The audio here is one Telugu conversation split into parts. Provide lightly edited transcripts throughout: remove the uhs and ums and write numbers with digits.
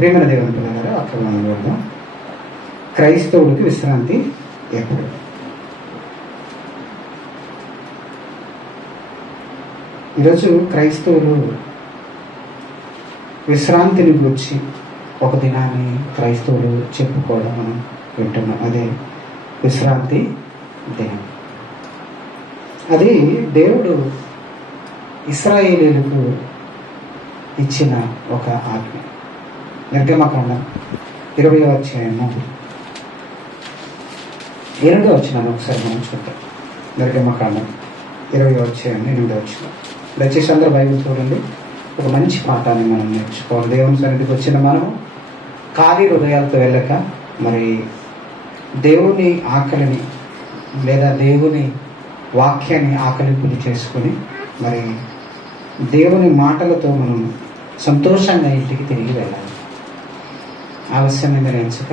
ప్రేమల దేవుని పిల్లలారా, అక్కడ క్రైస్తవుడికి విశ్రాంతి ఎప్పుడు? ఈరోజు క్రైస్తవులు విశ్రాంతిని గురించి ఒక దినాన్ని క్రైస్తవులు చెప్పుకోవడం మనం వింటున్నాం. అదే విశ్రాంతి దినం. అది దేవుడు ఇశ్రాయేలీయులకు ఇచ్చిన ఒక ఆజ్ఞ. నిర్గమకాండం 20వ అధ్యాయము 8వ వచనం ఒకసారి మనం చూద్దాం. నిర్గమకాండం 20వ అధ్యాయం 8వ వచనం. దయచేసి అందరూ బైబిల్ చూడండి. ఒక మంచి పాఠాన్ని మనం నేర్చుకోవాలి. దేవుని సన్నిధికి వచ్చిన మనం ఖాళీ హృదయాలతో వెళ్ళక, మరి దేవుని ఆకలిని లేదా దేవుని వాక్యాన్ని ఆకలింపులు చేసుకొని, మరి దేవుని మాటలతో మనం సంతోషంగా ఇంటికి తిరిగి వెళ్ళాలి. ఆలస్యమైన ఎంచక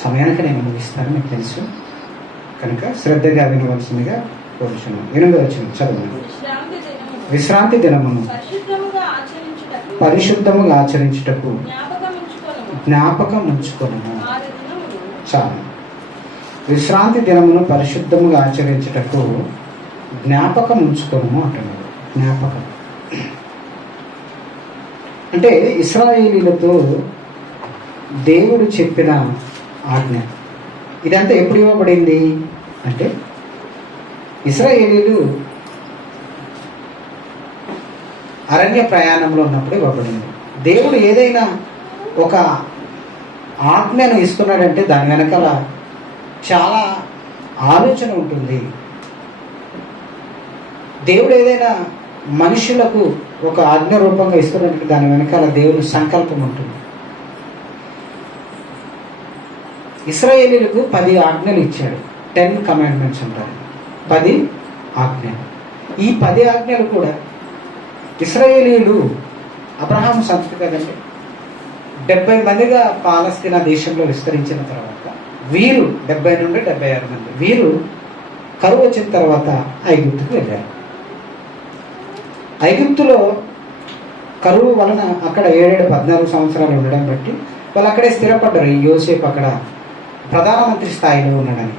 సమయానికి నేను ముగిస్తాను, మీకు తెలుసు కనుక శ్రద్ధగా వినవలసిందిగా కోరుచున్నాను. 8వ వచనం చదవండి. విశ్రాంతి దినమును పరిశుద్ధముగా ఆచరించుటకు జ్ఞాపకం ఉంచుకొనుము. చాలు. విశ్రాంతి దినమును పరిశుద్ధముగా ఆచరించుటకు జ్ఞాపకం ఉంచుకొనుము అంటున్నాడు. జ్ఞాపకం అంటే ఇశ్రాయేలీలతో దేవుడు చెప్పిన ఆజ్ఞ. ఇదంతా ఎప్పుడు ఇవ్వబడింది అంటే ఇశ్రాయేలీలు అరణ్య ప్రయాణంలో ఉన్నప్పుడు ఇవ్వబడింది. దేవుడు ఏదైనా ఒక ఆజ్ఞను ఇస్తున్నాడంటే దాని వెనకాల చాలా ఆలోచన ఉంటుంది. దేవుడు ఏదైనా మనుషులకు ఒక ఆజ్ఞ రూపంగా ఇస్తున్నట్టు దాని వెనకాల దేవుని సంకల్పం ఉంటుంది. ఇశ్రాయేలీలకు 10 ఆజ్ఞలు ఇచ్చాడు. 10 కమాండ్మెంట్స్ ఉంటాయి. 10 ఆజ్ఞలు. ఈ 10 ఆజ్ఞలు కూడా ఇశ్రాయేలీలు అబ్రహాము సంతతి కదండి, 70 మందిగా పాలస్తీనా దేశంలో విస్తరించిన తర్వాత వీరు 70 నుండి 76 మంది వీరు కరువు వచ్చిన తర్వాత ఐగుప్తుకు వెళ్ళారు. ఐగుప్తులో కరువు వలన అక్కడ 7-14 సంవత్సరాలు ఉండడం బట్టి వాళ్ళు అక్కడే స్థిరపడ్డారు. ఈ యోసేపు అక్కడ ప్రధానమంత్రి స్థాయిలో ఉన్నాడని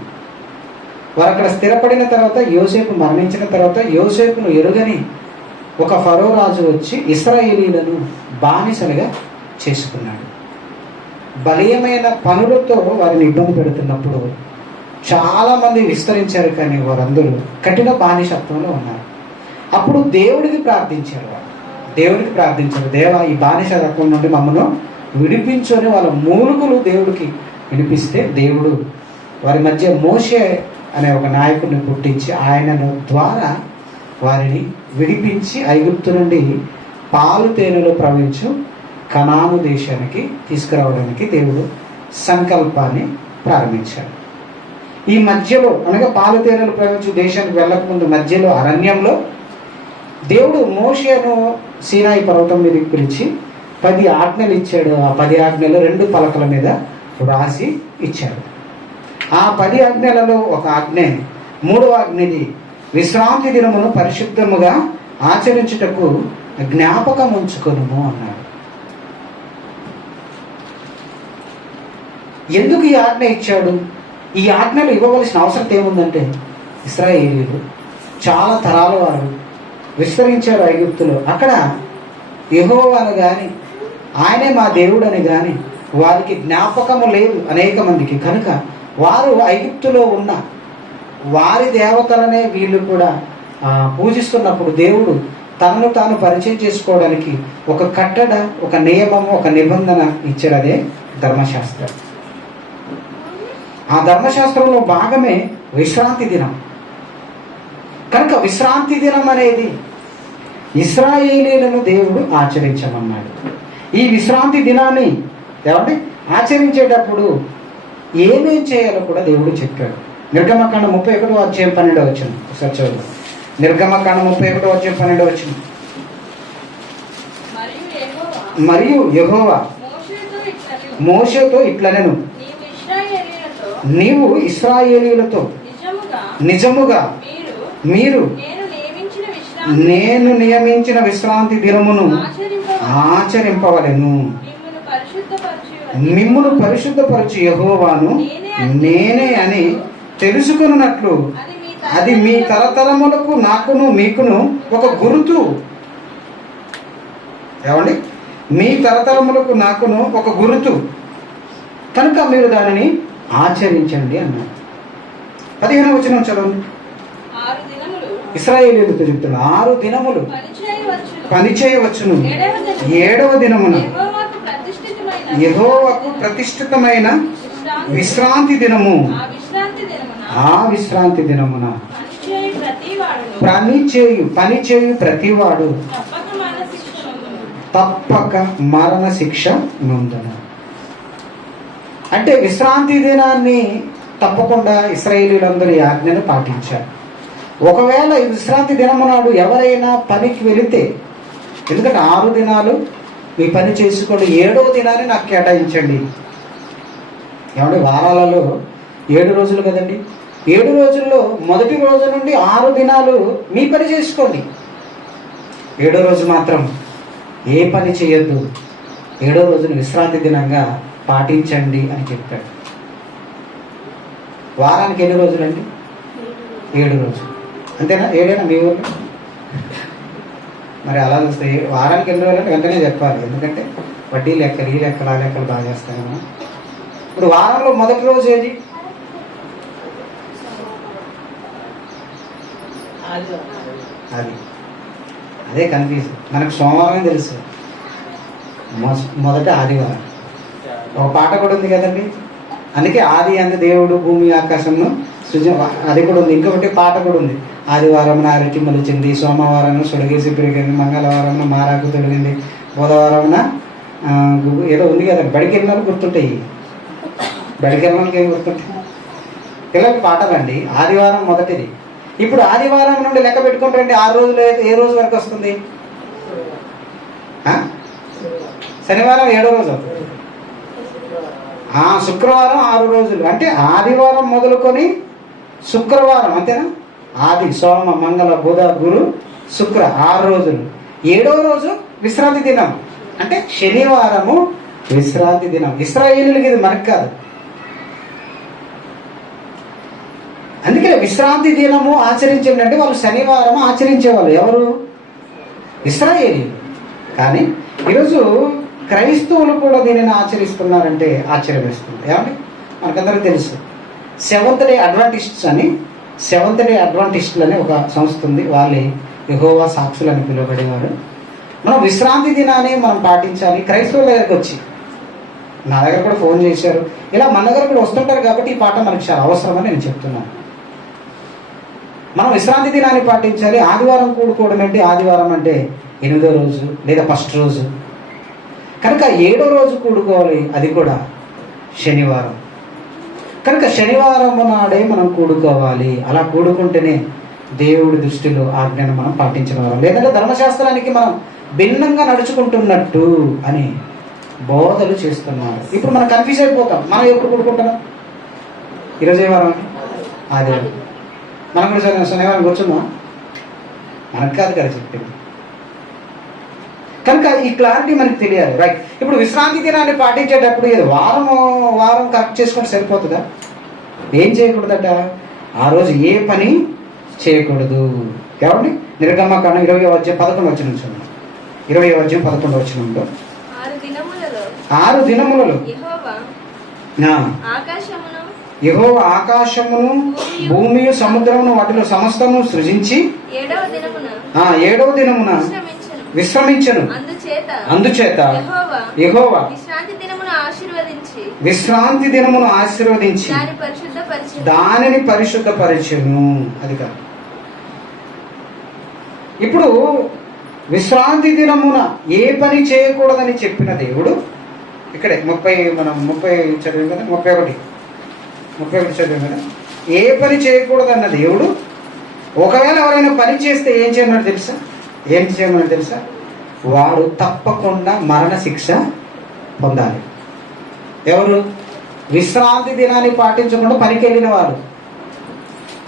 వారు అక్కడ స్థిరపడిన తర్వాత యోసేపు మరణించిన తర్వాత యోసేపును ఎరుగని ఒక ఫరో రాజు వచ్చి ఇశ్రాయేలీలను బానిసలుగా చేసుకున్నాడు. బలీయమైన పనులతో వారిని ఇబ్బంది పెడుతున్నప్పుడు చాలామంది విస్తరించారు, కానీ వారందరూ కఠిన బానిసత్వంలో ఉన్నారు. అప్పుడు దేవుడికి ప్రార్థించారు. దేవా, ఈ బానిసత్వం నుండి మమ్మల్ని విడిపించు అని వాళ్ళ మూలుగులు దేవుడికి వినిపిస్తే దేవుడు వారి మధ్య మోషే అనే ఒక నాయకుడిని పుట్టించి ఆయనను ద్వారా వారిని విడిపించి ఐగుప్తు నుండి పాలు తేనెలు ప్రవహించు కనాను దేశానికి తీసుకురావడానికి దేవుడు సంకల్పాన్ని ప్రారంభించాడు. ఈ మధ్యలో అనగా పాలు తేనెలు ప్రవహించు దేశానికి వెళ్ళకముందు మధ్యలో అరణ్యంలో దేవుడు మోషేను సీనాయి పర్వతం మీదకి పిలిచి 10 ఆజ్ఞలు ఇచ్చాడు. ఆ 10 ఆజ్ఞలు 2 పలకల మీద రాసి ఇచ్చాడు. ఆ 10 ఆజ్ఞలలో ఒక ఆజ్ఞ, 3వ ఆజ్ఞది విశ్రాంతి దినమును పరిశుద్ధముగా ఆచరించుటకు జ్ఞాపకం ఉంచుకొనుము అన్నాడు. ఎందుకు ఈ ఆజ్ఞ ఇచ్చాడు? ఈ ఆజ్ఞలు ఇవ్వవలసిన అవసరం ఏముందంటే ఇశ్రాయేలీయులు చాలా తరాల వారు విస్తరించారు ఐగుప్తులో. అక్కడ యెహోవాను కానీ ఆయనే మా దేవుడు అని కానీ వారికి జ్ఞాపకము లేదు అనేక మందికి. కనుక వారు ఐగుప్తులో ఉన్న వారి దేవతలనే వీళ్ళు కూడా పూజిస్తున్నప్పుడు దేవుడు తనను తాను పరిచయం చేసుకోవడానికి ఒక కట్టడ, ఒక నియమము, ఒక నిబంధన ఇచ్చారు. అదే ధర్మశాస్త్రం. ఆ ధర్మశాస్త్రంలో భాగమే విశ్రాంతి దినం. కనుక విశ్రాంతి దినం అనేది ఇశ్రాయేలీలను దేవుడు ఆచరించమన్నాడు. ఈ విశ్రాంతి దినాన్ని ఏమంటే ఆచరించేటప్పుడు ఏమేం చేయాలో కూడా దేవుడు చెప్పాడు. నిర్గమకాండం 31వ అధ్యాయం 12వ వచనం ఒకసారి చదువు. నిర్గమకాండం 31వ అధ్యాయం 12వ వచనం. మరియు యెహోవా మోషేతో ఇట్లనెను, నీవు ఇశ్రాయేలీయులతో నిజముగా మీరు నేను నియమించిన విశ్రాంతి దినమును ఆచరింపవలెను. మిమ్మును పరిశుద్ధపరచు యెహోవాను నేనే అని తెలుసుకున్నట్లు అది మీ తరతరములకు నాకును మీకును ఒక గురుతు. ఏమండి? మీ తరతరములకు నాకును ఒక గురుతు కనుక మీరు దానిని ఆచరించండి అన్నారు. 15వ వచనం చదవండి. ఇశ్రాయేలీయులతో చెప్తున్నారు, 6 దినములు పని చేయవచ్చును, 7వ దినమున యెహోవాకు ప్రతిష్ఠితమైన విశ్రాంతి దినము. ఆ విశ్రాంతి దినమున పని చేయు ప్రతివాడు తప్పక మరణ శిక్ష నొందును. అంటే విశ్రాంతి దినాన్ని తప్పకుండా ఇశ్రాయేలీయులందరూ ఈ ఆజ్ఞను పాటించారు. ఒకవేళ ఈ విశ్రాంతి దినము నాడు ఎవరైనా పనికి వెళితే, ఎందుకంటే 6 దినాలు మీ పని చేసుకోండి, 7వ దినాన్ని నాకు కేటాయించండి. ఏమంటే వారాలలో 7 రోజులు కదండి. 7 రోజుల్లో మొదటి రోజు నుండి 6 దినాలు మీ పని చేసుకోండి. 7వ రోజు మాత్రం ఏ పని చేయొద్దు, 7వ రోజును విశ్రాంతి దినంగా పాటించండి అని చెప్పాడు. వారానికి ఎన్ని రోజులండి? 7 రోజులు. అంతేనా? 7ఏనా మీ ఊరు? మరి అలా చూస్తే వారానికి ఎన్ని రోజులు వెంటనే చెప్పాలి, ఎందుకంటే వడ్డీ లెక్కలు ఈ లెక్కలు ఆ లెక్కలు బాగా చేస్తాను మనం. ఇప్పుడు వారంలో మొదటి రోజు ఏది? అది అదే కన్ఫ్యూజన్. మనకు సోమవారం తెలుసు, మొదట ఆదివారం. ఒక పాట కూడా ఉంది కదండి, అందుకే ఆది అందు దేవుడు భూమి ఆకాశంను సృజ, అది కూడా ఉంది. ఇంకొకటి పాట కూడా ఉంది, ఆదివారం నారికి మలిచింది, సోమవారం సుడిగేసి పెరిగింది, మంగళవారం మారాకు తొడిగింది, బుధవారం ఏదో ఉంది కదా. బడికి వెళ్ళిన గుర్తుంటాయి, బడికి వెళ్ళడానికి ఏం గుర్తుంటాయి? పిల్లలకి పాటలండి. ఆదివారం మొదటిది. ఇప్పుడు ఆదివారం నుండి లెక్క పెట్టుకుంటారండి, 6 రోజులు ఏ రోజు వరకు వస్తుంది? శనివారం 7వ రోజు అవుతుంది. శుక్రవారం 6 రోజులు, అంటే ఆదివారం మొదలుకొని శుక్రవారం, అంతేనా? ఆది సోమ మంగళ బుధ గురు శుక్ర 6 రోజులు. 7వ రోజు విశ్రాంతి దినం, అంటే శనివారము విశ్రాంతి దినం. ఇశ్రాయేలీయులకి ఇది మనకు కాదు. అందుకే విశ్రాంతి దినము ఆచరించండి అంటే వాళ్ళు శనివారం ఆచరించేవాళ్ళు. ఎవరు? ఇశ్రాయేలీయులు. కానీ ఈరోజు క్రైస్తవులు కూడా దీనిని ఆచరిస్తున్నారంటే ఆశ్చర్యం వేస్తుంది. ఏమండి? మనకందరికీ తెలుసు, సెవెంత్ డే అడ్వాంటిస్ట్స్ అని, సెవెంత్ డే అడ్వాంటిస్టులు అని ఒక సంస్థ ఉంది. వాళ్ళే యెహోవా సాక్షులు అని పిలువబడేవారు. మనం విశ్రాంతి దినాన్ని మనం పాటించాలి. క్రైస్తవుల దగ్గరకు వచ్చి నా దగ్గర కూడా ఫోన్ చేశారు, ఇలా మన దగ్గర కూడా వస్తుంటారు. కాబట్టి ఈ పాట మనకు చాలా అవసరమని నేను చెప్తున్నాను. మనం విశ్రాంతి దినాన్ని పాటించాలి. ఆదివారం కూడుకోవడం అంటే, ఆదివారం అంటే 8వ రోజు లేదా ఫస్ట్ రోజు కనుక 7వ రోజు కూడుకోవాలి, అది కూడా శనివారం. కనుక శనివారం నాడే మనం కూడుకోవాలి. అలా కూడుకుంటేనే దేవుడి దృష్టిలో ఆజ్ఞను మనం పాటించిన వారం. లేదంటే ధర్మశాస్త్రానికి మనం భిన్నంగా నడుచుకుంటున్నట్టు అని బోధలు చేస్తున్నారు. ఇప్పుడు మనం కన్ఫ్యూజ్ అయిపోతాం. మనం ఎప్పుడు కూడుకుంటున్నాం? ఈరోజు ఏ వారం? ఆదివారం. మనం కూడా శనివారం కూర్చున్నాం? మనకు కాదు కదా చెప్పింది. కనుక ఈ క్లారిటీ మనకు తెలియాలి. రైట్. ఇప్పుడు విశ్రాంతి దినాన్ని పాటించేటప్పుడు ఇది వారం కరెక్ట్ చేసుకుంటే సరిపోతుందా? ఏం చేయకూడదట? ఆ రోజు ఏ పని చేయకూడదు. ఎవరిని? నిర్గమకాండం 20వ అధ్యాయం 11వ వచనం చూడండి. 20వ అధ్యాయం 11వ వచనంలో 6 దినములలో యెహోవా ఆకాశమును భూమియు సముద్రమును వాటిలో సమస్తము సృజించి 7వ దినమున విశ్రమించను. అందుచేత యెహోవా విశ్రాంతి దినమును ఆశీర్వదించి దానిని పరిశుద్ధపరచును. అది కాదు. ఇప్పుడు విశ్రాంతి దినమున ఏ పని చేయకూడదని చెప్పిన దేవుడు ఇక్కడే 30 చదివాం కదా, 31 చదివాం కదా. ఏ పని చేయకూడదన్న దేవుడు ఒకవేళ ఎవరైనా పని చేస్తే ఏం చేయమన్నాడు తెలుసా? వాడు తప్పకుండా మరణ శిక్ష పొందాలి. ఎవరు? విశ్రాంతి దినాన్ని పాటించకుండా పనికి వెళ్ళిన వాడు.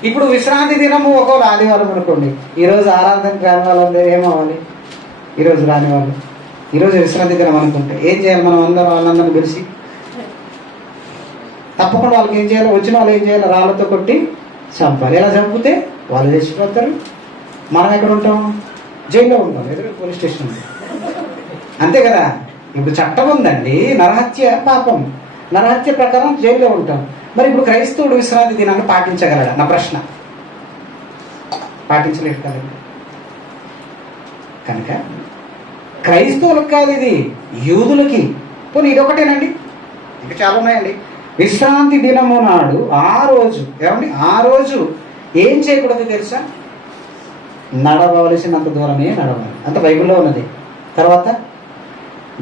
ఇప్పుడు విశ్రాంతి దినము ఒకవేళ ఆదివారం అనుకోండి, ఈరోజు ఆరాధనకి రాని వాళ్ళందరూ ఏమవ్వాలి? ఈరోజు రాని వాళ్ళు ఈరోజు విశ్రాంతి దినం అనుకుంటే ఏం చేయాలి? మనం వాళ్ళందరం పిలిచి తప్పకుండా వాళ్ళకి ఏం చేయాలి, వచ్చిన వాళ్ళు ఏం చేయాలి, రాళ్ళతో కొట్టి చంపాలి. ఎలా చంపితే వాళ్ళు చచ్చిపోతారు, మనం ఎక్కడ ఉంటాం, జైల్లో ఉంటాం, ఎదురు పోలీస్ స్టేషన్ ఉంది, అంతే కదా. ఇప్పుడు చట్టం ఉందండి, నరహత్య పాపం, నరహత్య ప్రకారం జైల్లో ఉంటాం. మరి ఇప్పుడు క్రైస్తవుడు విశ్రాంతి దినాన్ని పాటించగలడా? నా ప్రశ్న. పాటించలేడు కదండి. కనుక క్రైస్తవులకు కాదు ఇది, యూదులకి. పోనీ ఇదొకటేనండి, ఇంకా చాలా ఉన్నాయండి. విశ్రాంతి దినము నాడు ఆ రోజు ఏమండి, ఆ రోజు ఏం చేయకూడదు తెలుసా? నడవలసినంత దూరమే నడవాలి, అంత బైబిల్లో ఉన్నది. తర్వాత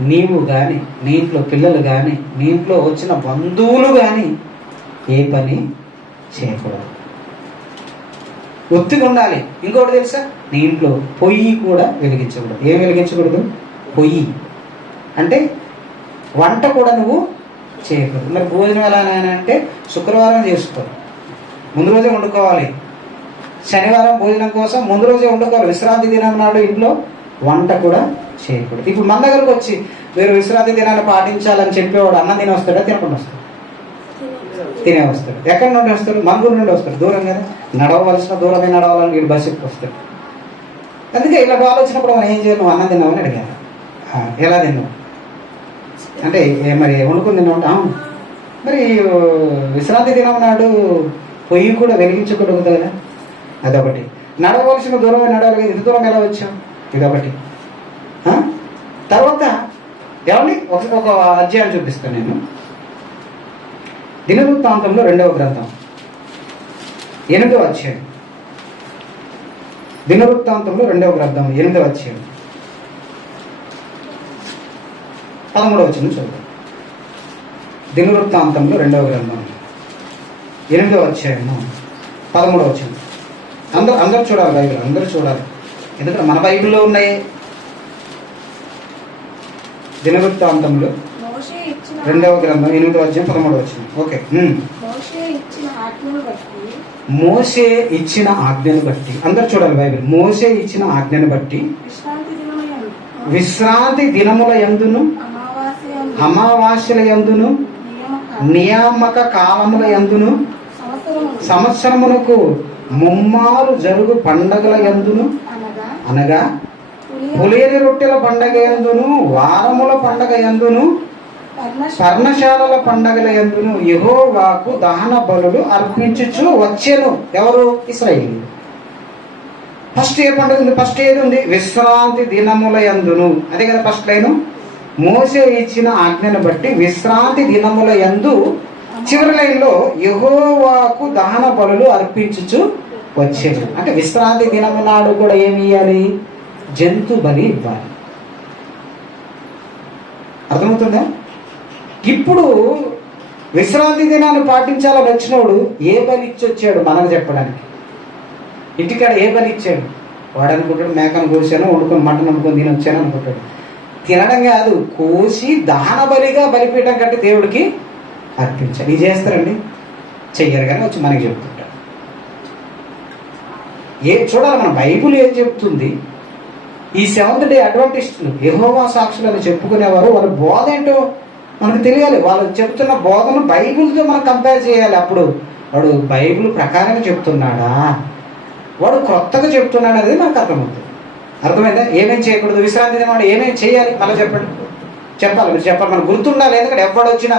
నీవు కానీ, నీ ఇంట్లో పిల్లలు కానీ, నీ ఇంట్లో వచ్చిన బంధువులు కానీ ఏ పని చేయకూడదు, ఒత్తిగా ఉండాలి. ఇంకొకటి తెలుసా, నీ ఇంట్లో పొయ్యి కూడా వెలిగించకూడదు. ఏం వెలిగించకూడదు? పొయ్యి అంటే వంట కూడా నువ్వు చేయకూడదు. మరి భోజనం ఎలా అంటే శుక్రవారం చేసుకో, ముందు రోజే వండుకోవాలి. శనివారం భోజనం కోసం ముందు రోజే వండుకోవాలి. విశ్రాంతి దినం నాడు ఇంట్లో వంట కూడా చేయకూడదు. ఇప్పుడు మన దగ్గరకు వచ్చి మీరు విశ్రాంతి దినాన్ని పాటించాలని చెప్పేవాడు అన్నం తిని వస్తాడా, తినకుండా వస్తాడు? తినే వస్తాడు. ఎక్కడి నుండి వస్తాడు? మన ఊరి నుండి వస్తాడు, దూరం కదా, నడవలసిన దూరమే నడవాలని వీడు బస్సు ఎక్కి వస్తాడు. అందుకే ఇలా ఆలోచనప్పుడు మనం ఏం చేయాలి, నువ్వు అన్నం తిన్నామని అడిగాను. ఎలా తిన్నావు అంటే మరి వండుకుని తిన్నావు అంటే అవును. మరి విశ్రాంతి దినం నాడు పొయ్యి కూడా వెలిగించకూడదు కదా, అదొకటి. నడవలసిన దూరమే నడవాలి, ఇంత దూరం ఎలా వచ్చాం, ఇదొకటి. తర్వాత ఏమండి ఒక అధ్యాయం చూపిస్తాను నేను. దినవృత్తాంతంలో 2వ గ్రంథం 8వ అధ్యాయం. దినవృత్తాంతంలో 2వ గ్రంథం 8వ అధ్యాయం 13వ వచనం చదువు. దినవృత్తాంతంలో 2వ గ్రంథం 8వ అధ్యాయము 13వ వచనం. అందరూ చూడాలి, బైబిల్ అందరూ చూడాలి, ఎందుకంటే మన బైబిల్లో ఉన్నాయి. దినవృత్తాంతంలో 2వ గ్రంథం 8వ అధ్యాయం 13వ వచనం. ఓకే. మోషే ఇచ్చిన ఆజ్ఞను బట్టి, అందరు చూడాలి బైబిల్. మోషే ఇచ్చిన ఆజ్ఞను బట్టి విశ్రాంతి దినముల యందును అమావాస్యల యందును నియామక కాలముల యందును సంవత్సరమునకు ముమ్మారు జరుగు పండగల యందును అనగా పులియని రొట్టెల పండగ యందును వారముల పండగ యందును పర్ణశాలల పండగల యందును యెహోవాకు దహన బలులు అర్పించుచు వచ్చెను. ఎవరు? ఇశ్రాయేలీయులు. ఫస్ట్ ఏ పండుగ ఉంది? ఫస్ట్ ఏది ఉంది? విశ్రాంతి దినముల యందును, అదే కదా ఫస్ట్ లైను. మోషే ఇచ్చిన ఆజ్ఞను బట్టి విశ్రాంతి దినముల యందు, చివరి లైన్లో యెహోవాకు దహన బలులు అర్పించుచు వచ్చేది. అంటే విశ్రాంతి దినము నాడు కూడా ఏమి ఇవ్వాలి? జంతు బలి ఇవ్వాలి. అర్థమవుతుందా? ఇప్పుడు విశ్రాంతి దినాన్ని పాటించాలని వచ్చినోడు ఏ బలి ఇచ్చి వచ్చాడు మనకు చెప్పడానికి? ఇంటికాడ ఏ బలి ఇచ్చాడు? వాడు అనుకుంటాడు మేకను కోసాను, వండుకొని మటన్ వండుకొని తిని వచ్చాను అనుకుంటాడు. తినడం కాదు, కోసి దహన బలిగా బలిపీఠం కట్టి దేవుడికి అర్పించాలి. ఇది చేస్తారండి? చెయ్యరు కానీ వచ్చి మనకి చెప్తుంటారు. చూడాలి మన బైబుల్ ఏం చెప్తుంది. ఈ 7th డే అడ్వెంటిస్టులు, యెహోవా సాక్షులు అని చెప్పుకునేవారు, వాళ్ళ బోధ ఏంటో మనకు తెలియాలి. వాళ్ళు చెప్తున్న బోధను బైబిల్తో మనం కంపేర్ చేయాలి. అప్పుడు వాడు బైబిల్ ప్రకారంగా చెప్తున్నాడా, వాడు కొత్తగా చెప్తున్నాడు అనేది మనకు అర్థమవుతుంది. అర్థమైందా? ఏమేమి చేయకూడదు, విశ్రాంతి దినం వాడు ఏమేమి చేయాలి మళ్ళీ చెప్పండి. చెప్పాలి, మీరు చెప్పాలి, మనకు గుర్తుండాలి. ఎందుకంటే ఎవడు వచ్చినా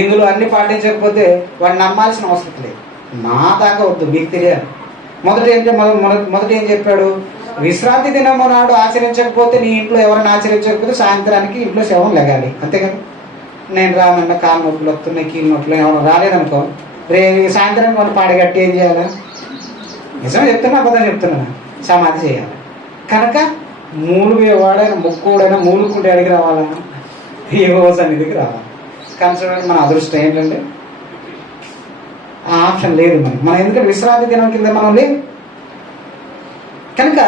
ఇందులో అన్ని పాటించకపోతే వాడిని నమ్మాల్సిన అవసరం లేదు. నా దాకా వద్దు, మీకు తెలియాలి. మొదట ఏం చెప్పాడు? విశ్రాంతి దినము నాడు ఆచరించకపోతే, నీ ఇంట్లో ఎవరైనా ఆచరించకపోతే సాయంత్రానికి ఇంట్లో శవం లెగాలి, అంతే కదా. నేను రానన్న కాలు నొప్పులు వస్తున్నాయి, కీలు నొప్పులు, ఎవరు రాలేదనుకో, సాయంత్రానికి వాళ్ళు పాడగట్టి ఏం చేయాలి? నిజమే చెప్తున్నా, అబద్ధం చెప్తున్నాను, సమాధి చేయాలి. కనుక వాడైనా ముక్కుడైనా మూలుకుంటే అడిగి రావాలా? యెహోవా సన్నిధికి రావాలి. కానీ చూడండి, మన అదృష్టం ఏంటంటే ఆ ఆప్షన్ లేదు మనం ఎందుకంటే విశ్రాంతి దినం కింద మనం లేదు. కనుక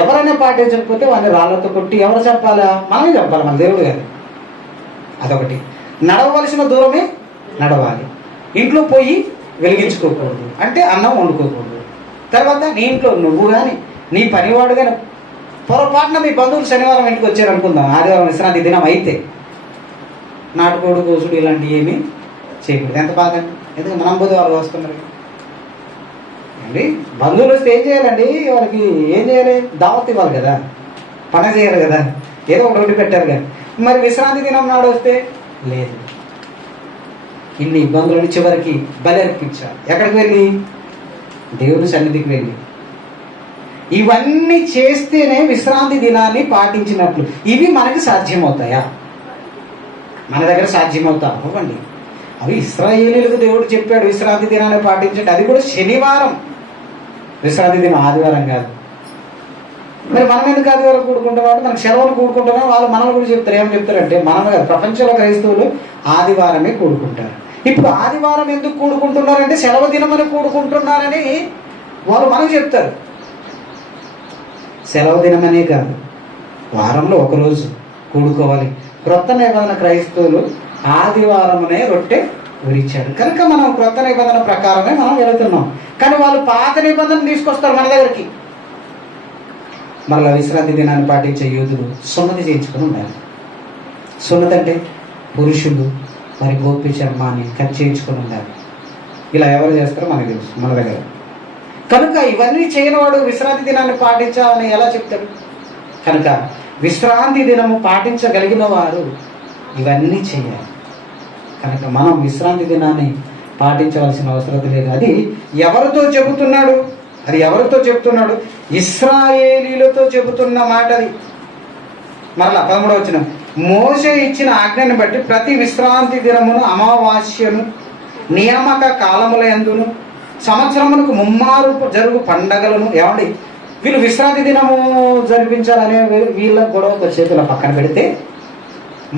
ఎవరైనా పాటించకపోతే వాళ్ళని రాళ్లతో కొట్టి ఎవరు చెప్పాలా? మనమే చెప్పాలి, మన దేవుడు గారు. అదొకటి. నడవలసిన దూరమే నడవాలి. ఇంట్లో పోయి వెలిగించుకోకూడదు, అంటే అన్నం వండుకోకూడదు. తర్వాత నీ ఇంట్లో నువ్వు కానీ నీ పనివాడు కానీ పొరపాటున మీ బంధువులు శనివారం ఇంటికి వచ్చారు అనుకుందాం, ఆదివారం విశ్రాంతి దినం అయితే నాటుకోడు కోసుడు ఇలాంటివి ఏమీ చేయకూడదు. ఎంత బాధ అండి. ఎందుకంటే మనం బుధవారం వస్తున్నారు అండి. బంధువులు వస్తే ఏం చేయాలండి? వాళ్ళకి ఏం చేయాలి? దావత్ ఇవ్వాలి కదా, పండగ చేయాలి కదా, ఏదో ఒక రోడ్డు పెట్టారు కానీ. మరి విశ్రాంతి దినం నాడు వస్తే లేదు. ఇన్ని ఇబ్బందులని చివరికి బలి అర్పించారు. ఎక్కడికి వెళ్ళి? దేవుని సన్నిధికి వెళ్ళి. ఇవన్నీ చేస్తేనే విశ్రాంతి దినాన్ని పాటించినట్లు. ఇవి మనకి సాధ్యమవుతాయా? మన దగ్గర సాధ్యమవుతా? అవ్వండి. అవి ఇశ్రాయేలీలకు దేవుడు చెప్పాడు విశ్రాంతి దినాన్ని పాటించండి. అది కూడా శనివారం, విశ్రాంతి దినం ఆదివారం కాదు. మరి మనం ఎందుకు ఆదివారం కూడుకుంటాం? మనకు సెలవులు కూడుకుంటున్నాం. వాళ్ళు మనల్ని కూడా చెప్తారు. ఏమని చెప్తారంటే, మనం కాదు, ప్రపంచంలో క్రైస్తవులు ఆదివారమే కూడుకుంటారు. ఇప్పుడు ఆదివారం ఎందుకు కూడుకుంటున్నారంటే సెలవు దినమని కూడుకుంటున్నారని వాళ్ళు మనకు చెప్తారు. సెలవు దినమనే కాదు, వారంలో ఒకరోజు కూడుకోవాలి. క్రొత్త నిబంధన క్రైస్తవులు ఆదివారమునే రొట్టె విరిచాడు కనుక మనం క్రొత్త నిబంధన ప్రకారమే మనం వెళుతున్నాం. కానీ వాళ్ళు పాత నిబంధన తీసుకొస్తారు మన దగ్గరికి. మరలా విశ్రాంతి దినాన్ని పాటించే యూదులు సున్నతి చేయించుకుని ఉండాలి. సున్నతి అంటే పురుషులు మరి గోపి చర్మాన్ని కట్ చేయించుకుని ఉండాలి. ఇలా ఎవరు చేస్తారో మనకు తెలుసు మన దగ్గర. కనుక ఇవన్నీ చేయని వాడు విశ్రాంతి దినాన్ని పాటించాలని ఎలా చెప్తాడు? కనుక విశ్రాంతి దినము పాటించగలిగిన వారు ఇవన్నీ చేయాలి. కనుక మనం విశ్రాంతి దినాన్ని పాటించవలసిన అవసరం లేదు. అది ఎవరితో చెబుతున్నాడు? అది ఎవరితో చెబుతున్నాడు? ఇశ్రాయేలీలతో చెబుతున్న మాట అది. మరలా 13వ వచనం, మోషే ఇచ్చిన ఆజ్ఞను బట్టి ప్రతి విశ్రాంతి దినమును అమావాస్యను నియామక కాలముల యందును సంవత్సరమునకు ముమ్మారు జరుగు పండగలను. ఏమండి, వీళ్ళు విశ్రాంతి దినము జరిపించాలనే వీళ్ళ గొడవ చేతుల పక్కన పెడితే,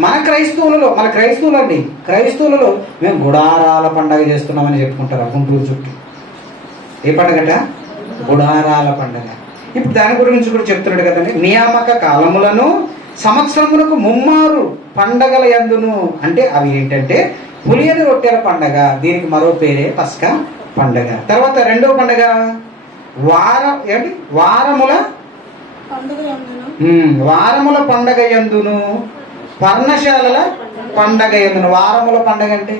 మన క్రైస్తవులండి, క్రైస్తవులలో మేము గుడారాల పండగ చేస్తున్నామని చెప్పుకుంటారు. గుంటూరు చుట్టూ ఏ పండగట? గుడారాల పండగ. ఇప్పుడు దాని గురించి కూడా చెప్తున్నాడు కదండి. నియామక కాలములను సంవత్సరమునకు ముమ్మారు పండగల యందును. అంటే అవి ఏంటంటే పులియని రొట్టెల పండగ, దీనికి మరో పేరే పస్కా పండగ. తర్వాత రెండవ పండగ వారముల పండగ యందును పర్ణశాలల పండగ యందును. వారముల పండగ అంటే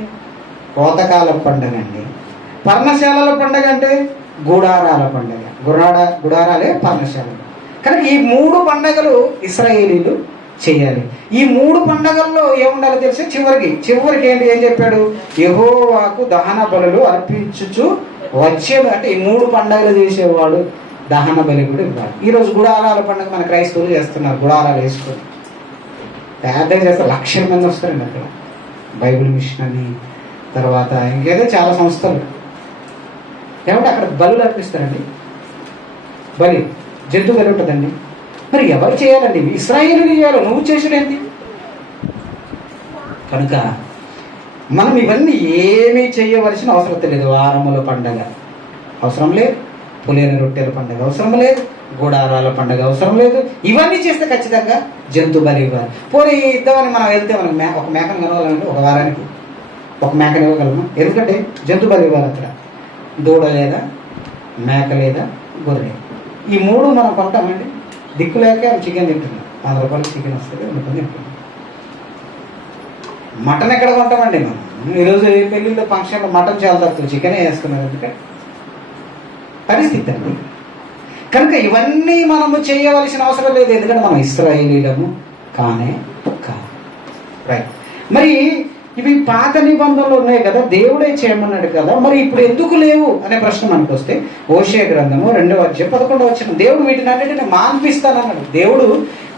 కోతకాల పండగ అండి. పర్ణశాలల పండగ అంటే గుడారాల పండగ. గుడారాలే పర్ణశాలలు. కనుక ఈ 3 పండగలు ఇశ్రాయేలీలు చేయాలి. ఈ 3 పండగల్లో ఏముండాలో తెలిసి చివరికి ఏం చెప్పాడు? యెహోవాకు దహన బలులు అర్పించుచు వచ్చేది. అంటే ఈ 3 పండగలు చేసేవాడు దహన బలి కూడా ఇవ్వాలి. ఈరోజు గుడారాల పండుగ మన క్రైస్తవులు చేస్తున్నారు. గుడారాలు వేసుకొని పెద్దగా చేస్తారు. లక్షల మంది వస్తారండి అక్కడ. బైబిల్ మిషన్ అని, తర్వాత ఇంకేదో చాలా సంస్థలు. ఏమంటే అక్కడ బలులు అర్పిస్తారండి. బలి, జంతు బలి ఉంటుందండి. మరి ఎవరు చేయాలండి? ఇశ్రాయేలీయులు చేయాలి. నువ్వు చేసేదేంటి? కనుక మనం ఇవన్నీ ఏమీ చేయవలసిన అవసరం లేదు. వారముల పండగ అవసరం లేదు, పులియని రొట్టెల పండగ అవసరం లేదు, గుడారాల పండగ అవసరం లేదు. ఇవన్నీ చేస్తే ఖచ్చితంగా జంతు బలి ఇవ్వాలి. పోనీ ఇద్దామని మనం వెళ్తే మనకు ఒక మేకను కలవాలంటే ఒక వారానికి ఒక మేకను ఇవ్వగలము. ఎందుకంటే జంతు బలి ఇవ్వాలి. అక్కడ దూడ లేదా, మేక లేదా, గొర్రె, ఈ 3 మనం కొంటామండి. దిక్కు లేక చికెన్ తింటున్నాం. 100 రూపాయలకి చికెన్ వస్తుంది, వండుకొని తింటున్నాం. మటన్ ఎక్కడ కొంటామండి మనం? ఈరోజు పెళ్ళిళ్ళ ఫంక్షన్లో మటన్ చాలా తక్కువ, చికెనే వేసుకున్నారు. ఎందుకంటే పరిస్థితి అండి. కనుక ఇవన్నీ మనము చేయవలసిన అవసరం లేదు. ఎందుకంటే మనం ఇశ్రాయేలీలము కానే కాదు. రైట్. మరి ఇవి పాత నిబంధనలు ఉన్నాయి కదా, దేవుడే చేయమన్నాడు కదా, మరి ఇప్పుడు ఎందుకు లేవు అనే ప్రశ్న మనకు వస్తే, హోషేయ గ్రంథము 2వ అధ్యాయం 11వ వచనం, దేవుడు వీటిని అన్నిటిని మాన్పిస్తానన్నాడు. దేవుడు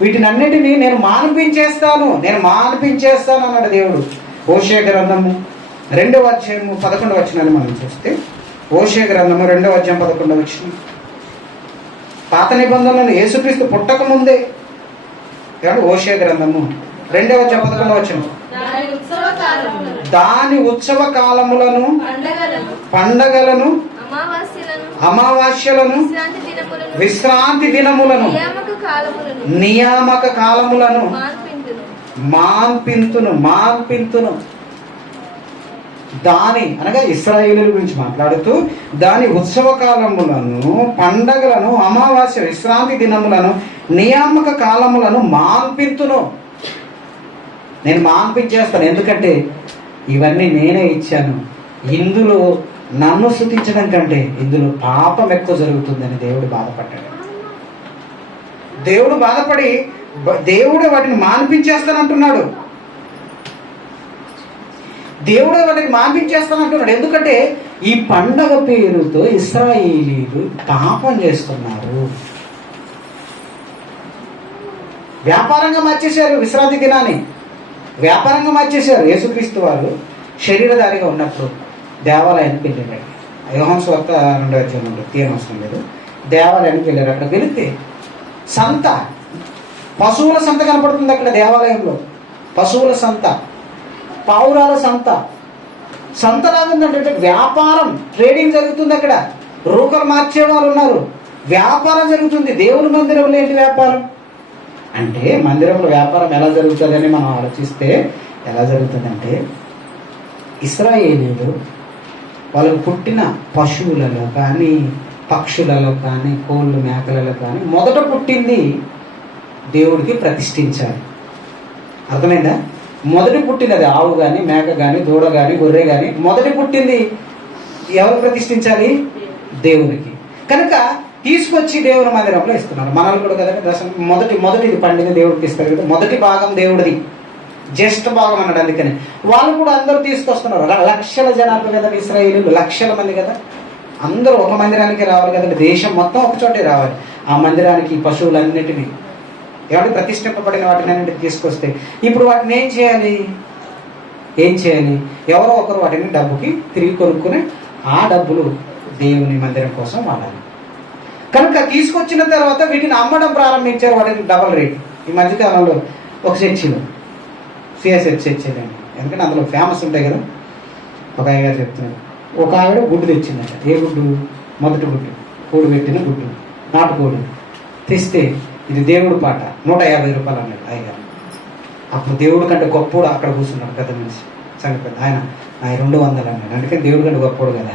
వీటిని అన్నిటినీ నేను మాన్పించేస్తాను అన్నాడు దేవుడు. హోషేయ గ్రంథము 2వ అధ్యాయము 11వ వచనాన్ని మనం చూస్తే, హోషేయ గ్రంథము 2వ అధ్యాయం 11వ వచనం, పాత నిబంధనలను యేసుక్రీస్తు పుట్టక ముందే, హోషేయ గ్రంథము 2వ అధ్యాయం 11వ వచనం, దాని ఉత్సవ కాలములను, పండగలను, అమావాస్యలను, విశ్రాంతి దినములను, నియామక కాలములను మాన్పింతును. దాని అనగా ఇశ్రాయేలీయుల గురించి మాట్లాడుతూ, దాని ఉత్సవ కాలములను, పండగలను, అమావాస్య, విశ్రాంతి దినములను, నియామక కాలములను మాన్పింతును. నేను మాన్పించేస్తాను. ఎందుకంటే ఇవన్నీ నేనే ఇచ్చాను, ఇందులో నన్ను స్తుతించడం కంటే ఇందులో పాపం ఎక్కువ జరుగుతుందని దేవుడు బాధపడ్డాడు. దేవుడు బాధపడి దేవుడే వాటిని మాన్పించేస్తానంటున్నాడు. దేవుడే వాటిని మాన్పించేస్తానంటున్నాడు. ఎందుకంటే ఈ పండగ పేరుతో ఇశ్రాయేలీయులు పాపం చేస్తున్నారు. వ్యాపారంగా మార్చేశారు విశ్రాంతి దినాన్ని, వ్యాపారంగా మార్చేశారు. యేసుక్రీస్తు వారు శరీరధారిగా ఉన్నప్పుడు దేవాలయానికి వెళ్ళాడు. యోహాను సువార్త 2వ అధ్యాయంలో తీయనవసరం లేదు. దేవాలయానికి వెళ్ళారు. అక్కడ వెళితే సంత, పశువుల సంత కనపడుతుంది అక్కడ దేవాలయంలో. పశువుల సంత, పావురాల సంత. సంత లాగుందంటే వ్యాపారం, ట్రేడింగ్ జరుగుతుంది అక్కడ. రూకలు మార్చే వాళ్ళు ఉన్నారు, వ్యాపారం జరుగుతుంది. దేవుని మందిరంలో ఏంటి వ్యాపారం అంటే, మందిరంలో వ్యాపారం ఎలా జరుగుతుందని మనం ఆలోచిస్తే ఎలా జరుగుతుందంటే, ఇశ్రాయేలీయులు వాళ్ళకు పుట్టిన పశువులలో కానీ, పక్షులలో కానీ, కోళ్ళు మేకలలో కానీ మొదట పుట్టింది దేవుడికి ప్రతిష్ఠించాలి. అర్థమైందా? మొదటి పుట్టినది ఆవు కానీ, మేక కానీ, దూడ కానీ, గొర్రె కానీ మొదటి పుట్టింది ఎవరు ప్రతిష్ఠించాలి? దేవునికి. కనుక తీసుకొచ్చి దేవుని మందిరంలో ఇస్తున్నారు. మనల్ని కూడా కదా మొదటిది పండిన దేవుడికి ఇస్తారు కదా, మొదటి భాగం దేవుడిది, జ్యేష్ఠ భాగం అన్నాడు. అందుకని వాళ్ళు కూడా అందరూ తీసుకొస్తున్నారు. లక్షల జనాభా కదా ఇశ్రాయేలీయులు, లక్షల మంది కదా, అందరూ ఒక మందిరానికి రావాలి కదండి. దేశం మొత్తం ఒక చోటే రావాలి. ఆ మందిరానికి పశువులన్నిటినీ, ఎవరికి ప్రతిష్ఠింపబడిన వాటిని అన్నింటినీ తీసుకొస్తే ఇప్పుడు వాటిని ఏం చేయాలి? ఎవరో ఒకరు వాటిని డబ్బుకి తిరిగి కొనుక్కుని ఆ డబ్బులు దేవుని మందిరం కోసం వాడాలి. కనుక తీసుకొచ్చిన తర్వాత వీటిని అమ్మడం ప్రారంభించారు. వాటిని డబల్ రేట్. ఈ మధ్యకాలంలో ఒక చర్చిలో, సిఎస్ఎఫ్ చర్చిలండి, ఎందుకంటే అందులో ఫేమస్ ఉంటాయి కదా. ఒక అయ్యగారు చెప్తున్నారు, ఒక ఆవిడ గుడ్డు తెచ్చిందట. ఏ గుడ్డు? మొదటి గుడ్డు, కోడి పెట్టిన గుడ్డు, నాటుకోడి తెస్తే ఇది దేవుడు పాట, 150 రూపాయలు అన్నాడు అయ్యగారు. అప్పుడు దేవుడు కంటే గొప్పోడు అక్కడ కూర్చున్నాడు పెద్ద మనిషి, సంగతి ఆయన 200 అన్నాడు. అందుకని దేవుడు కంటే గొప్పోడు కదా.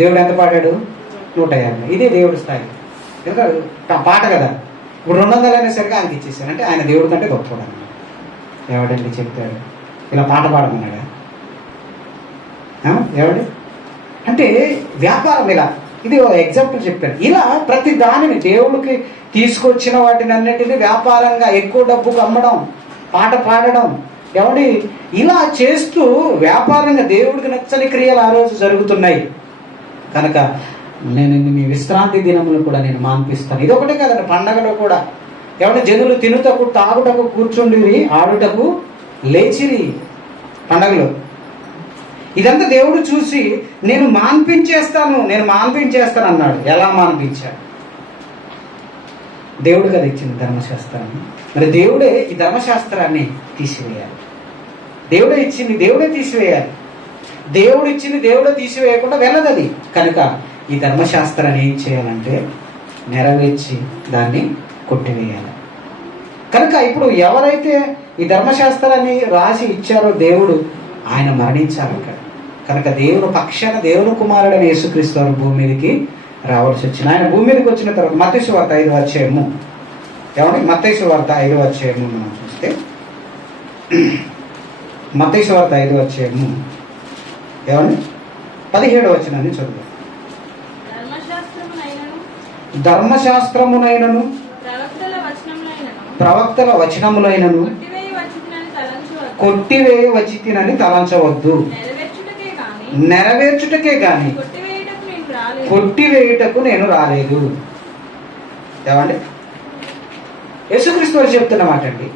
దేవుడు ఎంత పాడాడు? 150. ఇదే దేవుడి స్థాయి. ఎందుకంటే పాట కదా. ఇప్పుడు 200 అనేసరికి ఆయనకి ఇచ్చేసాను అంటే ఆయన దేవుడి కంటే గొప్పోడు అన్నాడు. ఎవడండి చెప్తాడు ఇలా పాట పాడమన్నాడా? ఎవడు అంటే వ్యాపారం ఇలా. ఇది ఎగ్జాంపుల్ చెప్పాను. ఇలా ప్రతి దానిని దేవుడికి తీసుకొచ్చిన వాటిని అన్నిటినీ వ్యాపారంగా ఎక్కువ డబ్బుకు అమ్మడం, పాట పాడడం, ఎవడి ఇలా చేస్తూ వ్యాపారంగా దేవుడికి నచ్చని క్రియలు ఆ రోజు జరుగుతున్నాయి. కనుక నేను మీ విశ్రాంతి దినములు కూడా నేను మాన్పిస్తాను. ఇది ఒకటే కదండి, పండగలో కూడా ఎవరి జనులు తినుటకు తాగుటకు కూర్చుండిరి, ఆడుటకు లేచిరి. పండగలో ఇదంతా దేవుడు చూసి నేను మాన్పించేస్తాను అన్నాడు. ఎలా మాన్పించాడు? దేవుడు కదా ఇచ్చింది ధర్మశాస్త్రాన్ని. మరి దేవుడే ఈ ధర్మశాస్త్రాన్ని తీసివేయాలి. దేవుడే ఇచ్చింది దేవుడే తీసివేయాలి. దేవుడు ఇచ్చింది దేవుడే తీసివేయకుండా వెళ్ళదు అది. కనుక ఈ ధర్మశాస్త్రాన్ని ఏం చేయాలంటే నెరవేర్చి దాన్ని కొట్టివేయాలి. కనుక ఇప్పుడు ఎవరైతే ఈ ధర్మశాస్త్రాన్ని రాసి ఇచ్చారో దేవుడు, ఆయన మరణించాలి. కనుక దేవుని పక్షాన దేవుని కుమారుడైన యేసుక్రీస్తు వారు భూమి మీదకి రావాల్సి వచ్చింది. ఆయన భూమి మీదకి వచ్చిన తర్వాత మత్తయి సువార్త 5వ అధ్యాయము, మత్తయి సువార్త 5వ అధ్యాయము మనం చూస్తే, మత్తయి సువార్త 5వ అధ్యాయము 17వ వచనాన్ని చదువు. ధర్మశాస్త్రమునైనను ప్రవక్తల వచనములైనను కొట్టివేయ వచ్చితినని తలంచవద్దు. నెరవేర్చుటకే గాని కొట్టివేయుటకు నేను రాలేదు. ఏమండి? యేసుక్రీస్తు వారు చెప్తున్న మాట అండి.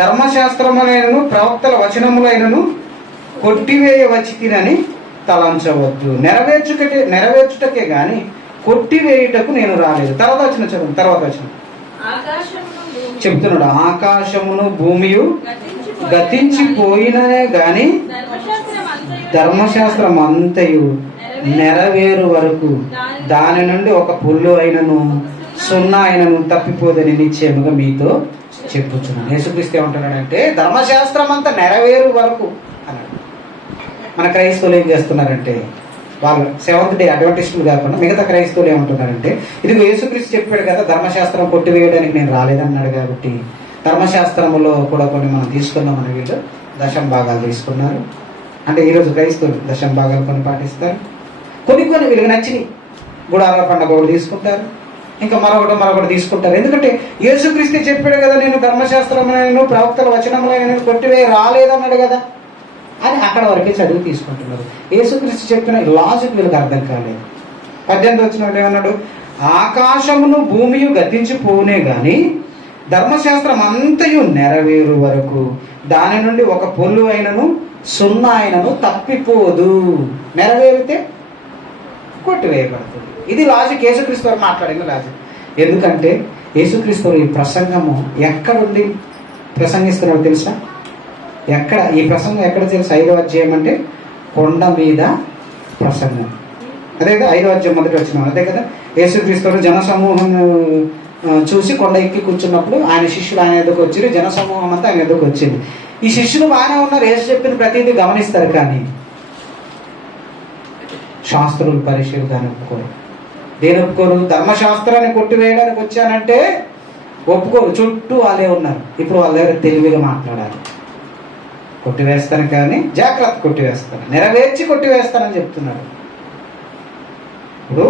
ధర్మశాస్త్రములైనను ప్రవక్తల వచనములైనను కొట్టివేయ వచ్చితినని తలంచవద్దు. నెరవేర్చుటకే గాని కొట్టివేయుటకు నేను రాలేదు. తర్వాత వచ్చిన చెప్తున్నాడు, ఆకాశమును భూమియు గతించిపోయిననే గాని ధర్మశాస్త్రం అంతయు నెరవేరు వరకు దాని నుండి ఒక పుల్లు అయినను సున్నా అయినను తప్పిపోదని నిశ్చయముగా మీతో చెప్పుచున్నాను. యేసుక్రీస్తు ఏమంటున్నాడంటే ధర్మశాస్త్రం అంతా నెరవేరు వరకు అన్నాడు. మన క్రైస్తవులు ఏం చేస్తున్నారంటే, వాళ్ళు సెవెంత్ డే అడ్వెంటిస్టులు కాకుండా మిగతా క్రైస్తవులు ఏమంటున్నారంటే, ఇది యేసుక్రీస్తు చెప్పాడు కదా ధర్మశాస్త్రం కొట్టివేయడానికి నేను రాలేదన్నాడు కాబట్టి ధర్మశాస్త్రములో కూడా కొన్ని మనం తీసుకున్నామని వీళ్ళు దశం భాగాలు తీసుకున్నారు. అంటే ఈరోజు క్రైస్తవులు దశం భాగాలు కొన్ని పాటిస్తారు. కొన్ని వీళ్ళకి నచ్చినాయి. గుడారాల పండుగ ఒకటి తీసుకుంటారు, ఇంకా మరొకటి తీసుకుంటారు. ఎందుకంటే యేసుక్రీస్తు చెప్పాడు కదా, నేను ధర్మశాస్త్రములను ప్రవక్తల వచనములను నేను కొట్టివేయ రాలేదన్నాడు కదా అని అక్కడ వరకే చదివి తీసుకుంటున్నారు. యేసుక్రీస్తు చెప్పిన లాజిక్ వీళ్ళకి అర్థం కాలేదు. 18 వచనంలో ఏమన్నాడు? ఆకాశమును భూమియు గతించిపోనే గాని ధర్మశాస్త్రం అంతయు నెరవేరు వరకు దాని నుండి ఒక పొల్లు అయినను సున్నా అయినను తప్పిపోదు. నెరవేరితే కొట్టివేయబడుతుంది. ఇది లాజిక్, యేసుక్రీస్తు వారు మాట్లాడిన లాజిక్. ఎందుకంటే యేసుక్రీస్తు వారు ఈ ప్రసంగము ఎక్కడుండి ప్రసంగిస్తున్నాడు తెలుసా? ఈ ప్రసంగం ఎక్కడ తెలుసా? 5వ అధ్యాయం అంటే కొండ మీద ప్రసంగం. అదే కదా 5వ అధ్యాయం మొదటి వచ్చిన అదే కదా. యేసుక్రీస్తు వారు జనసమూహం చూసి కొండ ఎక్కి కూర్చున్నప్పుడు ఆయన శిష్యులు ఆయన ఎదుకు వచ్చి, జనసమూహం అంతా ఆయన ఎదుకు వచ్చింది. ఈ శిష్యులు బాగానే ఉన్నారు, యేసు చెప్పిన ప్రతిదీ గమనిస్తారు. కానీ శాస్త్రులు పరిశీలు దాన్ని ఒప్పుకోరు. దేని ఒప్పుకోరు? ధర్మశాస్త్రాన్ని కొట్టివేయడానికి వచ్చానంటే ఒప్పుకోరు. చుట్టూ వాళ్ళే ఉన్నారు. ఇప్పుడు వాళ్ళ దగ్గర తెలివిగా మాట్లాడాలి. కొట్టివేస్తాను కానీ జాగ్రత్త, కొట్టివేస్తాను, నెరవేర్చి కొట్టివేస్తానని చెప్తున్నాడు. ఇప్పుడు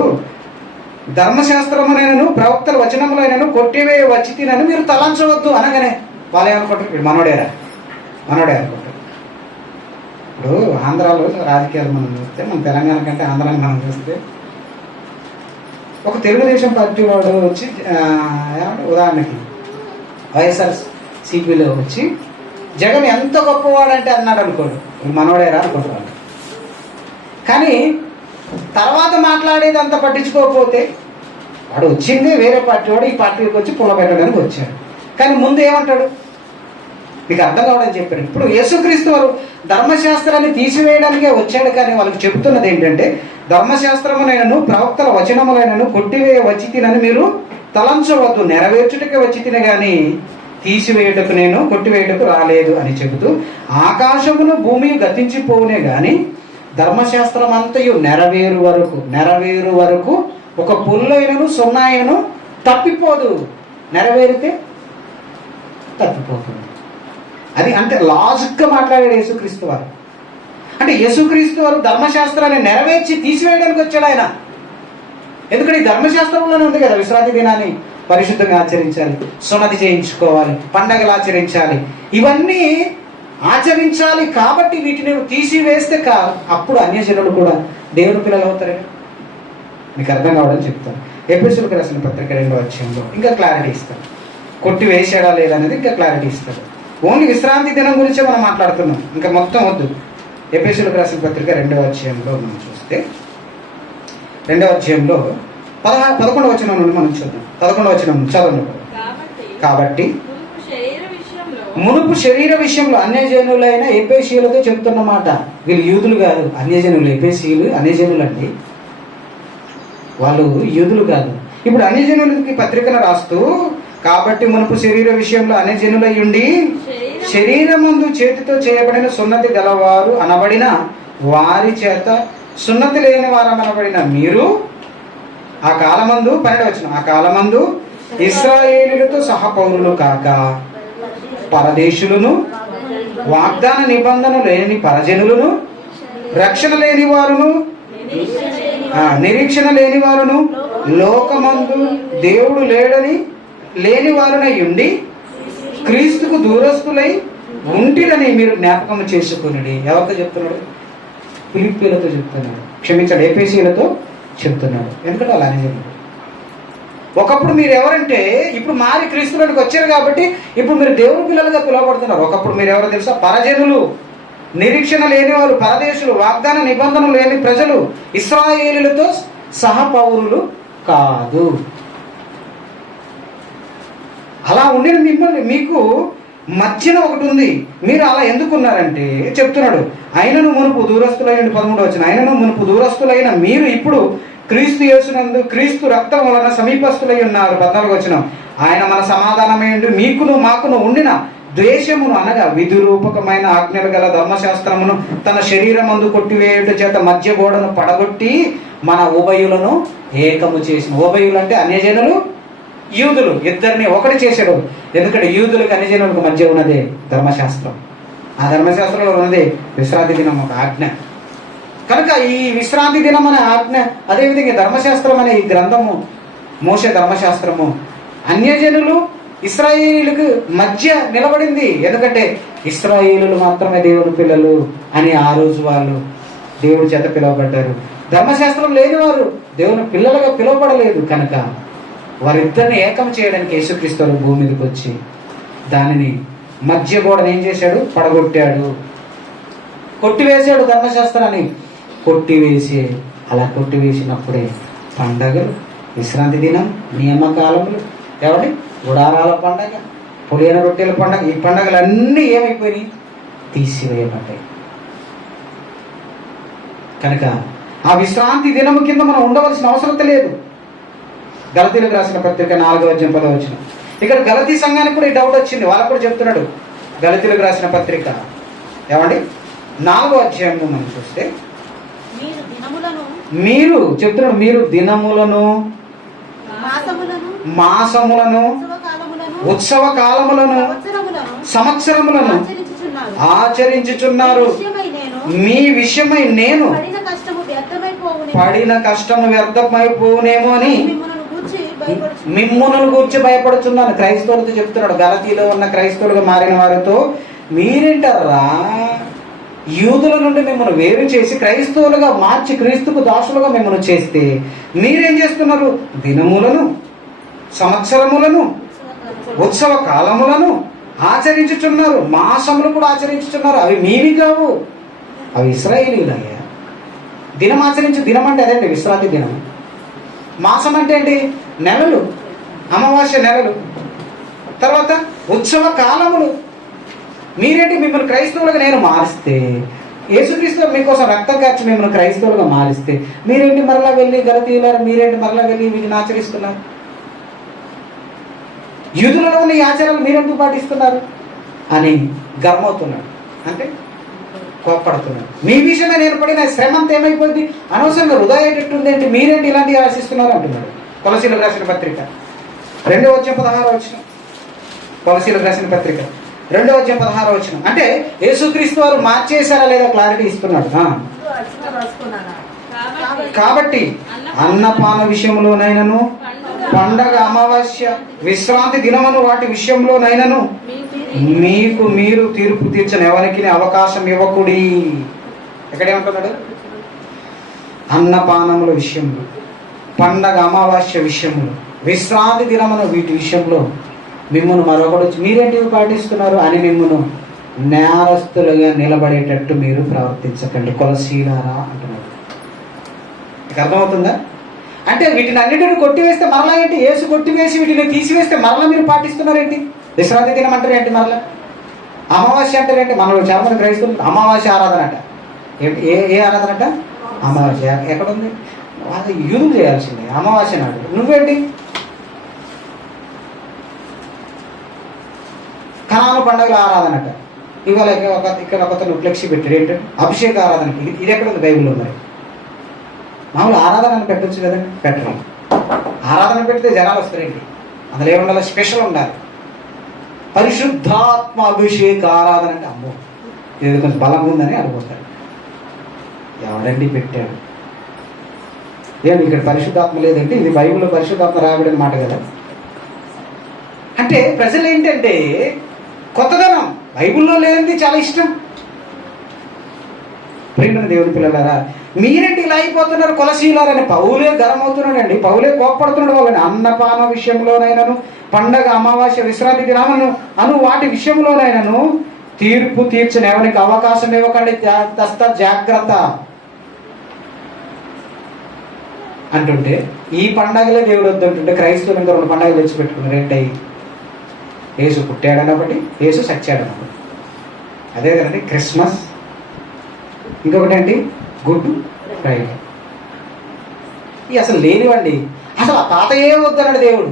ధర్మశాస్త్రమునైనను ప్రవక్తల వచనములైనను కొట్టివేయ వచ్చి తినని మీరు తలంచవద్దు అనగానే వాళ్ళు ఏమనుకుంటారు? ఇప్పుడు మనోడే అనుకుంటారు. ఇప్పుడు ఆంధ్రాలో రాజకీయాలు మనం చూస్తే, మన తెలంగాణ కంటే ఆంధ్రాని మనం చూస్తే, ఒక తెలుగుదేశం పార్టీ వాడు వచ్చి ఉదాహరణకి వైఎస్ఆర్సీపీలో వచ్చి జగన్ ఎంత గొప్పవాడంటే అన్నాడు అనుకోడు, మనోడేరా అనుకుంటున్నాడు. కానీ తర్వాత మాట్లాడేది అంత పట్టించుకోకపోతే, వాడు వచ్చిందే వేరే పార్టీ వాడు ఈ పార్టీకి వచ్చి పుల్ల పెట్టడానికి వచ్చాడు. కానీ ముందు ఏమంటాడు? మీకు అర్థం కావడానికి చెప్పారు. ఇప్పుడు యేసుక్రీస్తు వారు ధర్మశాస్త్రాన్ని తీసివేయడానికే వచ్చాడు. కానీ వాళ్ళకి చెబుతున్నది ఏంటంటే, ధర్మశాస్త్రమునైనను ప్రవక్తల వచనములైనను కొట్టివేయ వచ్చి తినని మీరు తలంచవద్దు, నెరవేర్చుటకే వచ్చి తిన గాని తీసివేయుటకు నేను కొట్టివేయుటకు రాలేదు అని చెబుతూ, ఆకాశమును భూమి గతించిపోనే గాని ధర్మశాస్త్రం అంతయు నెరవేరు వరకు ఒక పుల్లైనను సున్నాయను తప్పిపోదు. నెరవేరితే తప్పిపోతుంది. అది అంటే లాజిక్గా మాట్లాడాడు యేసుక్రీస్తు వారు. అంటే యేసుక్రీస్తు వారు ధర్మశాస్త్రాన్ని నెరవేర్చి తీసివేయడానికి వచ్చాడు ఆయన. ఎందుకంటే ఈ ధర్మశాస్త్రంలోనే ఉంది కదా, విశ్రాంతి దినాన్ని పరిశుద్ధంగా ఆచరించాలి, సున్నతి చేయించుకోవాలి, పండగలు ఆచరించాలి, ఇవన్నీ ఆచరించాలి. కాబట్టి వీటిని తీసివేస్తే అప్పుడు అన్యజనులు కూడా దేవుని పిల్లలు అవుతారు. మీకు అర్థం కావడానికి చెప్తాను. ఎఫెసీయులకు రాసిన పత్రిక 2వ అధ్యాయంలో ఇంకా క్లారిటీ ఇస్తాడు. కొట్టి వేసాడా లేదనేది ఇంకా క్లారిటీ ఇస్తాడు. ఓన్లీ విశ్రాంతి దినం గురించే మనం మాట్లాడుతున్నాం, ఇంకా మొత్తం వద్దు. ఎఫెసీయులకు రాసిన పత్రిక 2వ అధ్యాయంలో మనం చూస్తే, 2వ అధ్యాయంలో 11వ వచనం నుండి మనం చూద్దాం. 11వ వచనం చదవండి. కాబట్టి మునుపు శరీర విషయంలో అన్యజనులైన ఎఫెసీయులతో చెప్తున్నమాట. వీళ్ళు యూదులు కాదు, అన్యజనులు. ఎఫెసీయులు అన్యజనులు అండి, వాళ్ళు యూదులు కాదు. ఇప్పుడు అన్యజనులకి పత్రికను రాస్తూ, కాబట్టి మునుపు శరీర విషయంలో అన్యజనులై ఉండి శరీరమందు చేతితో చేయబడిన సున్నతి గలవారు అనబడిన వారి చేత సున్నతి లేని వారు అనబడిన మీరు ఆ కాలమందు 12వ వచనం, ఆ కాలమందు ఇశ్రాయేలులతో సహపౌరులు కాక పరదేశులను, వాగ్దాన నిబంధన లేని పరజనులను, రక్షణ లేని వారును, నిరీక్షణ లేని వారును, లోకమందు దేవుడు లేని వారునై ఉండి క్రీస్తుకు దూరస్తులై ఉంటిరని మీరు జ్ఞాపకం చేసుకుని. ఎవరితో చెప్తున్నాడు? ఫిలిప్పీలతో చెప్తున్నాడు. క్షమించాడు, ఎఫెసీయులతో చెప్తున్నాడు. ఎందుకంటే అలా అని చెప్పాడు. ఒకప్పుడు మీరు ఎవరంటే ఇప్పుడు మారి క్రీస్తులోకి వచ్చారు కాబట్టి ఇప్పుడు మీరు దేవుని పిల్లలుగా పిలువబడుతున్నారు. ఒకప్పుడు మీరు ఎవరో తెలుసా? పరజనులు, నిరీక్షణ లేనివారు, పరదేశులు, వాగ్దాన నిబంధనలు లేని ప్రజలు, ఇశ్రాయేలులతో సహపౌరులు కాదు. అలా ఉండిన మిమ్మల్ని మీకు మధ్యన ఒకటి ఉంది. మీరు అలా ఎందుకున్నారంటే చెప్తున్నాడు, ఆయనను మునుపు దూరస్తులైన 13వ వచనం, ఆయనను మునుపు దూరస్తులైన మీరు ఇప్పుడు క్రీస్తు యేసునందు క్రీస్తు రక్తం వలన సమీపస్తులై ఉన్నారు. 14వ వచనం, ఆయన మన సమాధానమేండు మీకును మాకును ఉండిన ద్వేషమును అనగా విధిరూపకమైన ఆజ్ఞలు గల ధర్మశాస్త్రమును తన శరీరమందు కొట్టివేయుట చేత మధ్య గోడను పడగొట్టి మన ఉభయులను ఏకము చేసిన. ఉభయులు అంటే అన్యజనులు, యూదులు, ఇద్దరిని ఒకటి చేశాడు. ఎందుకంటే యూదులకు అన్యజనులకు మధ్య ఉన్నదే ధర్మశాస్త్రం. ఆ ధర్మశాస్త్రంలో ఉన్నది విశ్రాంతి దినం ఒక ఆజ్ఞ. కనుక ఈ విశ్రాంతి దినం అనే ఆజ్ఞ, అదేవిధంగా ధర్మశాస్త్రం అనే ఈ గ్రంథము, మోషే ధర్మశాస్త్రము అన్యజనులు ఇశ్రాయేలీలకు మధ్య నిలబడింది. ఎందుకంటే ఇశ్రాయేలులు మాత్రమే దేవుని పిల్లలు అని ఆ రోజు వాళ్ళు దేవుడి చేత పిలువబడ్డారు. ధర్మశాస్త్రం లేని వారు దేవుని పిల్లలుగా పిలువబడలేదు. కనుక వారిద్దరిని ఏకం చేయడానికి యేసుక్రీస్తు భూమి మీదకి వచ్చి దానిని మధ్య గోడను ఏం చేశాడు? పడగొట్టాడు, కొట్టివేశాడు. ధర్మశాస్త్రాన్ని కొట్టివేసి, అలా కొట్టివేసినప్పుడే పండగలు, విశ్రాంతి దినం, నియమకాలములు, ఎవరి గుడారాల పండగ, పులియన రొట్టెల పండగ, ఈ పండగలన్నీ ఏమైపోయినాయి? తీసివేయబడ్డాయి. కనుక ఆ విశ్రాంతి దినము కింద మనం ఉండవలసిన అవసరం లేదు. గలతీలకు రాసిన పత్రిక 4:10. ఇక్కడ గలతీ సంఘానికి కూడా ఈ డౌట్ వచ్చింది. వాళ్ళకు కూడా చెప్తున్నాడు. గలతీలకు రాసిన పత్రిక ఏమండి 4వ మనం చూస్తే మీరు చెప్తున్నాడు, మీరు దినములను, మాసములను, ఉత్సవ కాలములను, సంవత్సరములను ఆచరించుచున్నారు. మీ విషయమై నేను పడిన కష్టము వ్యర్థమైపోనేమో అని మిమ్ములను గూర్చి భయపడుతున్నాను. క్రైస్తవులతో చెప్తున్నాడు. గలతీలో ఉన్న క్రైస్తవులుగా మారిన వారితో, మీరేంటారా యూదుల నుండి మిమ్మల్ని వేరు చేసి క్రైస్తవులుగా మార్చి క్రీస్తుకు దాసులుగా మిమ్మల్ని చేస్తే మీరేం చేస్తున్నారు? దినములను, సంవత్సరములను, ఉత్సవ కాలములను ఆచరించుచున్నారు. మాసములు కూడా ఆచరించుచున్నారు. అవి మీవి కావు, అవి ఇశ్రాయేలీయులయ్యా. దినం ఆచరించు, దినం అంటే అదేంటి? విశ్రాంతి దినం. మాసం అంటే ఏంటి? నెలలు, అమావాస్య నెలలు. తర్వాత ఉత్సవ కాలములు. మీరేంటి? మిమ్మల్ని క్రైస్తవులుగా నేను మారిస్తే, యేసుక్రీస్తు మీకోసం రక్తం కార్చి మిమ్మల్ని క్రైస్తవులుగా మారిస్తే మీరేంటి మరలా వెళ్ళి గలతీయులారా, మీరేంటి మరలా వెళ్ళి వీటిని ఆచరిస్తున్నారు? యూదులలో ఉన్న ఈ ఆచారాలు మీరెందుకు పాటిస్తున్నారు అని గర్మవుతున్నాడు. అంటే కోప్పడుతున్నాడు. మీ విషయమే నేను పడిన శ్రమ అంతా ఏమైపోయింది? అనవసరంగా వృధా అయ్యేటట్టుంది ఏంటి? మీరేంటి ఇలాంటివి ఆశిస్తున్నారు అంటున్నాడు. కొలసీలకు రాసిన పత్రిక 2:16. కొలసీలకు రాసిన పత్రిక 2:16. అంటే యేసుక్రీస్తు వారు మార్చేశారా లేదా క్లారిటీ ఇస్తున్నాడు. కాబట్టి అన్నపాన విషయంలోనైనను, పండగ, అమావాస్య, విశ్రాంతి దినమును వాటి విషయంలోనైనను మీకు మీరు తీర్పు తీర్చని ఎవరికి అవకాశం ఇవ్వకుడి. ఎక్కడేమంటున్నాడు? అన్నపానముల విషయంలో, పండగ, అమావాస్య విషయంలో, విశ్రాంతి దినమును వీటి విషయంలో మిమ్మల్ని మరొకడు మీరేంటివి పాటిస్తున్నారు అని మిమ్మల్ని నేరస్తులుగా నిలబడేటట్టు మీరు ప్రవర్తించకండి. కొలసీలారా అంటున్నాడు. మీకు అర్థమవుతుందా? అంటే వీటిని అన్నిటిని కొట్టివేస్తే మరలా ఏంటి? యేసు కొట్టివేసి వీటిని తీసివేస్తే మరలా మీరు పాటిస్తున్నారేంటి? విశ్రాంతి దినం అంటారు ఏంటి? మరలా అమావాస్య అంటారేంటి? మనలో చాలా మంది క్రైస్తవులు అమావాస్య ఆరాధన అంట. ఏంటి? ఏ ఆరాధన అంట? అమావాస్య. ఎక్కడుంది? అది యూదులు చేయాల్సిందే అమావాస్య నాడు. నువ్వేంటి? కనాను పండుగల ఆరాధన అంట. ఇవాళ ఇక్కడ ఒకతను ఫ్లెక్సీ పెట్టాడు. ఏంటంటే అభిషేక ఆరాధనకి. ఇది ఎక్కడ ఉంది? బైబిల్లో మరి. మామూలు ఆరాధన పెట్టచ్చు కదండి, పెట్టడం. ఆరాధన పెడితే జనాలు వస్తారండి. అందులో ఏముండాలి? స్పెషల్ ఉండాలి. పరిశుద్ధాత్మ అభిషేక ఆరాధన అంటే అమ్మో ఇది కొంచెం బలంగా ఉందని అనుకుంటారు. ఎవడండి పెట్టాడు? ఏమి ఇక్కడ పరిశుద్ధాత్మ లేదంటే ఇది బైబిల్లో పరిశుద్ధాత్మ రాబడిన మాట కదా. అంటే ప్రజలు ఏంటంటే కొత్తదనం, బైబిల్లో లేనిది చాలా ఇష్టం. ప్రియమైన దేవుని పిల్లలారా, మీరేంటి ఇలా అయిపోతున్నారు కొలసీలారని పౌలే గరం అవుతున్నాడండి. పౌలే కోప్పడుతున్నాడు వాళ్ళని. అన్నపాన విషయంలోనైనాను, పండగ, అమావాస్య, విశ్రాంతి దినమును అను వాటి విషయంలోనైనాను తీర్పు తీర్చని ఎవరికి అవకాశం ఇవ్వకండి. జాగ్రత్త అంటుంటే ఈ పండగలే దేవుడు వద్దంటుంటే క్రైస్తవులు ఇంకా 2 పండుగలు తెచ్చిపెట్టుకున్నారు. ఏంటయి? యేసు పుట్టాడని ఒకటి, యేసు సచ్చాడని ఒకటి. అదే కదండి క్రిస్మస్. ఇంకొకటి ఏంటి? Good Friday. ఇవి అసలు లేనివండి. అసలు ఆ పాత ఏ వద్దన్నాడు దేవుడు,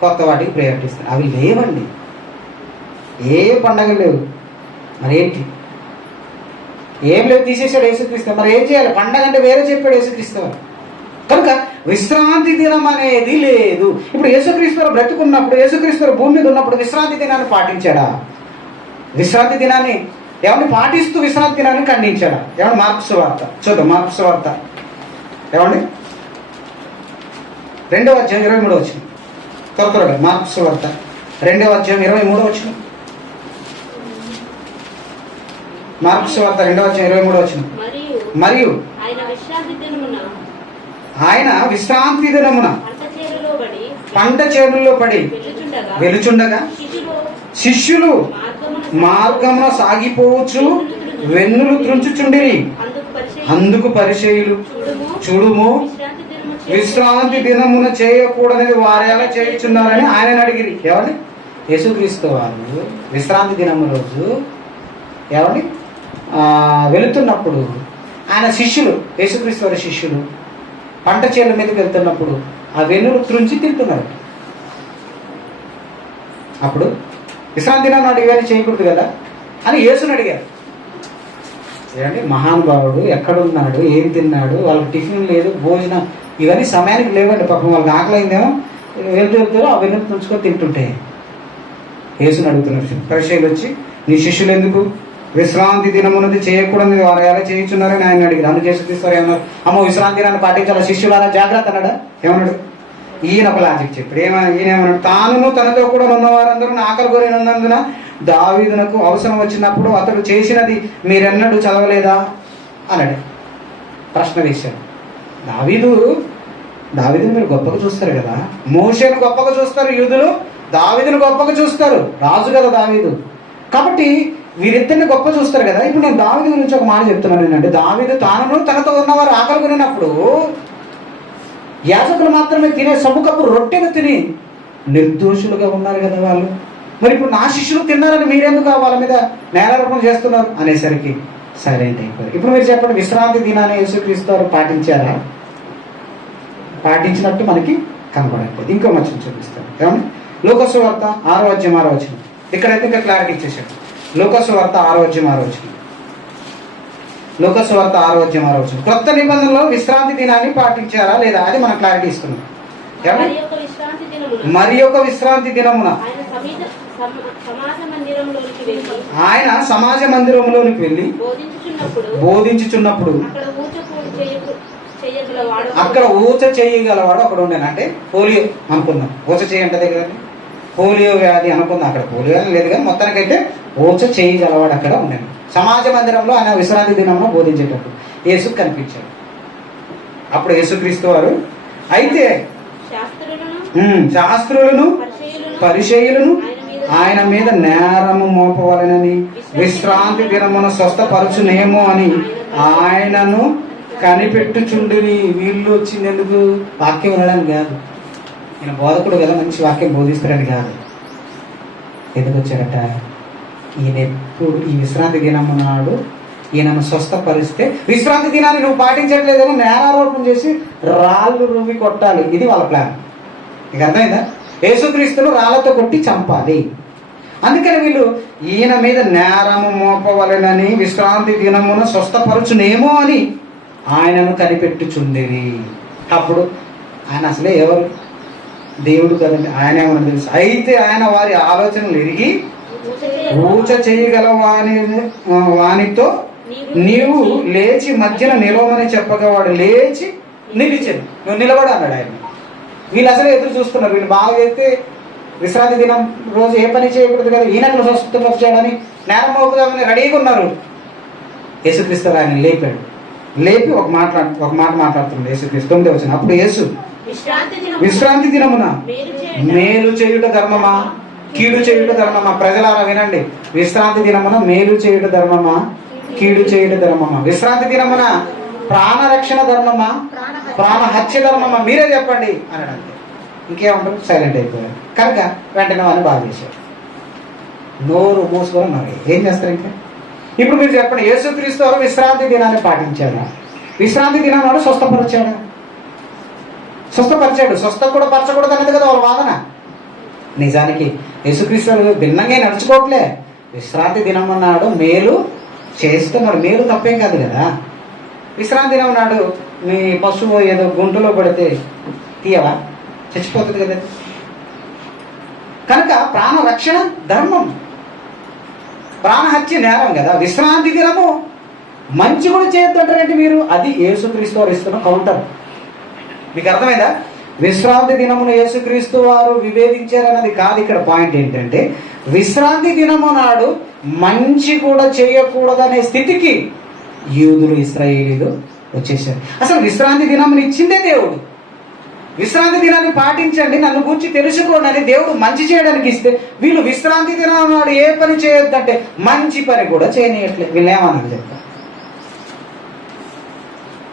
కొత్త వాటికి ప్రయారిటీ ఇస్తాడు. అవి లేవండి, ఏ పండగలు లేవు. మరి ఏంటి? ఏం లేవు, తీసేసాడు యేసుక్రీస్తు. మరి ఏం చేయాలి? పండగ అంటే వేరే చెప్పాడు యేసుక్రీస్తు. కనుక విశ్రాంతి దినం అనేది లేదు. ఇప్పుడు యేసుక్రీస్తు బ్రతుకున్నప్పుడు, యేసుక్రీస్తు భూమి మీద ఉన్నప్పుడు విశ్రాంతి దినాన్ని పాటించాడా? విశ్రాంతి దినాన్ని ఏమంటే పాటిస్తూ విశ్రాంతి దినాన్ని ఖండించాడు. ఏమంటే మార్కు సువార్త చూద్దాం. మార్కు సువార్త ఏమండి 2వ అధ్యాయం 23వ వచనం. త్వరగా మార్కు సువార్త 2వ అధ్యాయం 23వ వచనం. మార్కు సువార్త 2వ అధ్యాయం 23వ వచనం. మరియు ఆయన విశ్రాంతి దినమున పంట చేనుల్లో పడి వెలుచుండగా శిష్యులు మార్గమున సాగిపోవచ్చు వెన్నులు త్రుంచుచుండిరి. అందుకు పరిసయ్యులు చూడుము విశ్రాంతి దినమున చేయకూడదని వారు ఎలా చేయుచున్నారని ఆయన అడిగిరి. ఏమండి? యేసుక్రీస్తు వారు విశ్రాంతి దినము రోజు ఏమండి వెళుతున్నప్పుడు ఆయన శిష్యులు, యేసుక్రీస్తు వారి శిష్యులు పంట చేనుల మీదకి వెళ్తున్నప్పుడు ఆ వెన్నులు త్రుంచి తింటున్నారు. అప్పుడు విశ్రాంతి దినం నాడు ఇవన్నీ చేయకూడదు కదా అని యేసుని అడిగారు. ఏమంటే మహానుభావుడు ఎక్కడున్నాడు, ఏం తిన్నాడు, వాళ్ళకి టిఫిన్ లేదు, భోజనం ఇవన్నీ సమయానికి లేవండి. పాపం వాళ్ళకి ఆకలైందేమో వెళ్తారో ఆ వెన్నులు తుంచుకొని తింటుంటే యేసుని అడుగుతున్నారు. పరిచయాలు వచ్చి నీ శిష్యులు ఎందుకు విశ్రాంతి దినమున్నది చేయకూడదు వారు ఎలా చేయించున్నారని ఆయన అడిగారు. అందుకు యేసుక్రీస్తు ఏమన్నారు? అమ్మో విశ్రాంతి దినాన్ని పాటించాలి శిష్యులారా జాగ్రత్త అన్నాడా? ఏమన్నాడు? ఈయన ఒక లాజిక్ చెప్పాడు. ఈయన ఏమన్నాడు? తానును తనతో కూడా ఉన్న వారందరూ ఆకలి కోరినందున దావీదునకు అవసరం వచ్చినప్పుడు అతడు చేసినది మీరెన్నడూ చదవలేదా అన్నాడు. ప్రశ్న వేశాడు. దావీదును మీరు గొప్పగా చూస్తారు కదా, మోషేను గొప్పగా చూస్తారు యూదులు, దావీదును గొప్పగా చూస్తారు, రాజు కదా దావీదు. కాబట్టి వీరిద్దరిని గొప్ప చూస్తారు కదా. ఇప్పుడు నేను దావీదు గురించి ఒక మాట చెప్తున్నాను ఏంటంటే, దావీదు తాను తనతో ఉన్నవారు ఆకలి కొనినప్పుడు యాజకులు మాత్రమే తినే సముఖపు రొట్టెను తిని నిర్దోషులుగా ఉన్నారు కదా వాళ్ళు. మరి ఇప్పుడు నా శిష్యులు తిన్నారని మీరెందుకు వాళ్ళ మీద నేరారోపణ చేస్తున్నారు అనేసరికి సైలెంట్ అయిపోయారు. ఇప్పుడు మీరు చెప్పండి, విశ్రాంతి దినాన్ని యేసుక్రీస్తు వారు పాటించారా? పాటించినట్టు మనకి కనపడట్లేదు. ఇంకో మచ్చం చూపిస్తాను. ఏమన్నా లూకాసు వార్త 6వ అధ్యాయం 6వ వచనం. ఇక్కడైతే ఇంకా క్లారిటీ ఇచ్చేసాడు. లూకాసు వార్త 6వ అధ్యాయం 6వ వచనం. లూకాసు వార్త 6వ అధ్యాయం 6వ వచనం. కొత్త నిబంధనలో విశ్రాంతి దినాన్ని పాటించారా లేదా అది మనం క్లారిటీ ఇస్తున్నాం. మరి ఒక విశ్రాంతి దినమున ఆయన సమాజ మందిరంలోనికి వెళ్ళి బోధించుచున్నప్పుడు అక్కడ ఊచ చేయగలవాడు అక్కడ ఉండేను. అంటే పోలియో అనుకుందాం, ఊచ చేయంటదే కదండి, పోలియో వ్యాధి అనుకుందాం. అక్కడ పోలియో లేదు కానీ మొత్తానికైతే ఊచ చేయగలవాడు అక్కడ ఉండేను. సమాజ మందిరంలో ఆయన విశ్రాంతి దినంలో బోధించేటప్పుడు యేసు కనిపించాడు. అప్పుడు యేసుక్రీస్తు వారు అయితే శాస్త్రులను పరిచయులను ఆయన మీద నేరము మోపవలనని విశ్రాంతి దినమున స్వస్థపరచునేమో అని ఆయనను కనిపెట్టుచుండిని. వీళ్ళు వచ్చింది ఎందుకు? వాక్యం వినడానికి కాదు, ఈయన బోధకుడు కదా, మంచి వాక్యం బోధిస్తారని కాదు. ఎందుకు వచ్చారట? ఈయన ఎప్పుడు ఈ విశ్రాంతి దినము నాడు ఈయనను స్వస్థపరిస్తే విశ్రాంతి దినాన్ని నువ్వు పాటించట్లేదేమో నేరారోపణ చేసి రాళ్ళు రువ్వి కొట్టాలి. ఇది వాళ్ళ ప్లాన్. నీకు అర్థమైందా? యేసుక్రీస్తును రాళ్లతో కొట్టి చంపాలి. అందుకని వీళ్ళు ఈయన మీద నేరము మోపవలెనని విశ్రాంతి దినమున స్వస్థపరచునేమో అని ఆయనను కనిపెట్టుచుండేవి. అప్పుడు ఆయన అసలే ఎవరు? దేవుడు కదండి, ఆయన ఏమన్నా తెలుసు. అయితే ఆయన వారి ఆలోచనలు ఎరిగి ఊచ చేయగల వానితో నీవు లేచి మధ్యన నిలవమని చెప్పగా వాడు లేచి నిలిచాడు. నువ్వు నిలబడి అన్నాడు ఆయన. వీళ్ళు అసలే ఎదురు చూస్తున్నారు. వీళ్ళు బాగా చేస్తే విశ్రాంతి దినం రోజు ఏ పని చేయకూడదు కదా, ఈయనకు స్వస్థపరచు చేయడానికి నేరం మోపుదామని రెడీగా ఉన్నారు. యేసుక్రీస్తు ఆయన లేపాడు. లేపి ఒక మాట మాట్లాడుతున్నాడు యేసుక్రీస్తు. 9వ వచనం. అప్పుడు యేసు విశ్రాంతి దినమున మేలు చేయుట ధర్మమా కీడు చేయుట ధర్మమా? ప్రజలారా వినండి. విశ్రాంతి దినమున మేలు చేయుట ధర్మమా కీడు చేయుట ధర్మమా? విశ్రాంతి దినమున ప్రాణరక్షణ ధర్మమా ప్రాణ హత్య ధర్మమా? మీరే చెప్పండి అన్నాడు. ఇంకేమంటారు? సైలెంట్ అయిపోయారు. కనుక వెంటనే వాళ్ళు బాగా చేశారు. నోరు మూసుకొని ఉన్నారు. ఏం చేస్తారు ఇంకా? ఇప్పుడు మీరు చెప్పండి, యేసుక్రీస్తు వారు విశ్రాంతి దినాన్ని పాటించారా? విశ్రాంతి దినం నాడు స్వస్థపరిచాడా? స్వస్థపరిచాడు. స్వస్థ కూడా పరచకూడదు అనేది కదా వాళ్ళ వాదన. నిజానికి యేసుక్రీస్తు వారు భిన్నంగా నడుచుకోవట్లే. విశ్రాంతి దినం నాడు మేలు చేస్తున్నాడు. మేలు తప్పేం కాదు కదా. విశ్రాంతి దినం నాడు మీ పశువు ఏదో గుంటలో పడితే తీయవా? చచ్చిపోతుంది కదా. కనుక ప్రాణ రక్షణ ధర్మం. ప్రాణహత్య నేరం కదా. విశ్రాంతి దినము మంచి కూడా చేయొద్దంటారంటే మీరు, అది యేసుక్రీస్తు వారు ఇస్తున్న కౌంటర్. మీకు అర్థమైందా? విశ్రాంతి దినమును యేసుక్రీస్తు వారు విభేదించారన్నది కాదు. ఇక్కడ పాయింట్ ఏంటంటే, విశ్రాంతి దినము నాడు మంచి కూడా చేయకూడదనే స్థితికి యూదులు, ఇశ్రాయేలీలు వచ్చేసారు. అసలు విశ్రాంతి దినమును ఇచ్చిందే దేవుడు. విశ్రాంతి దినాన్ని పాటించండి, నన్ను గురించి తెలుసుకోండి అని దేవుడు మంచి చేయడానికి ఇస్తే, వీళ్ళు విశ్రాంతి దినం నాడు ఏ పని చేయొద్దంటే మంచి పని కూడా చేయనీయట్లేదు. వీళ్ళు ఏమన్నారు చెప్తా.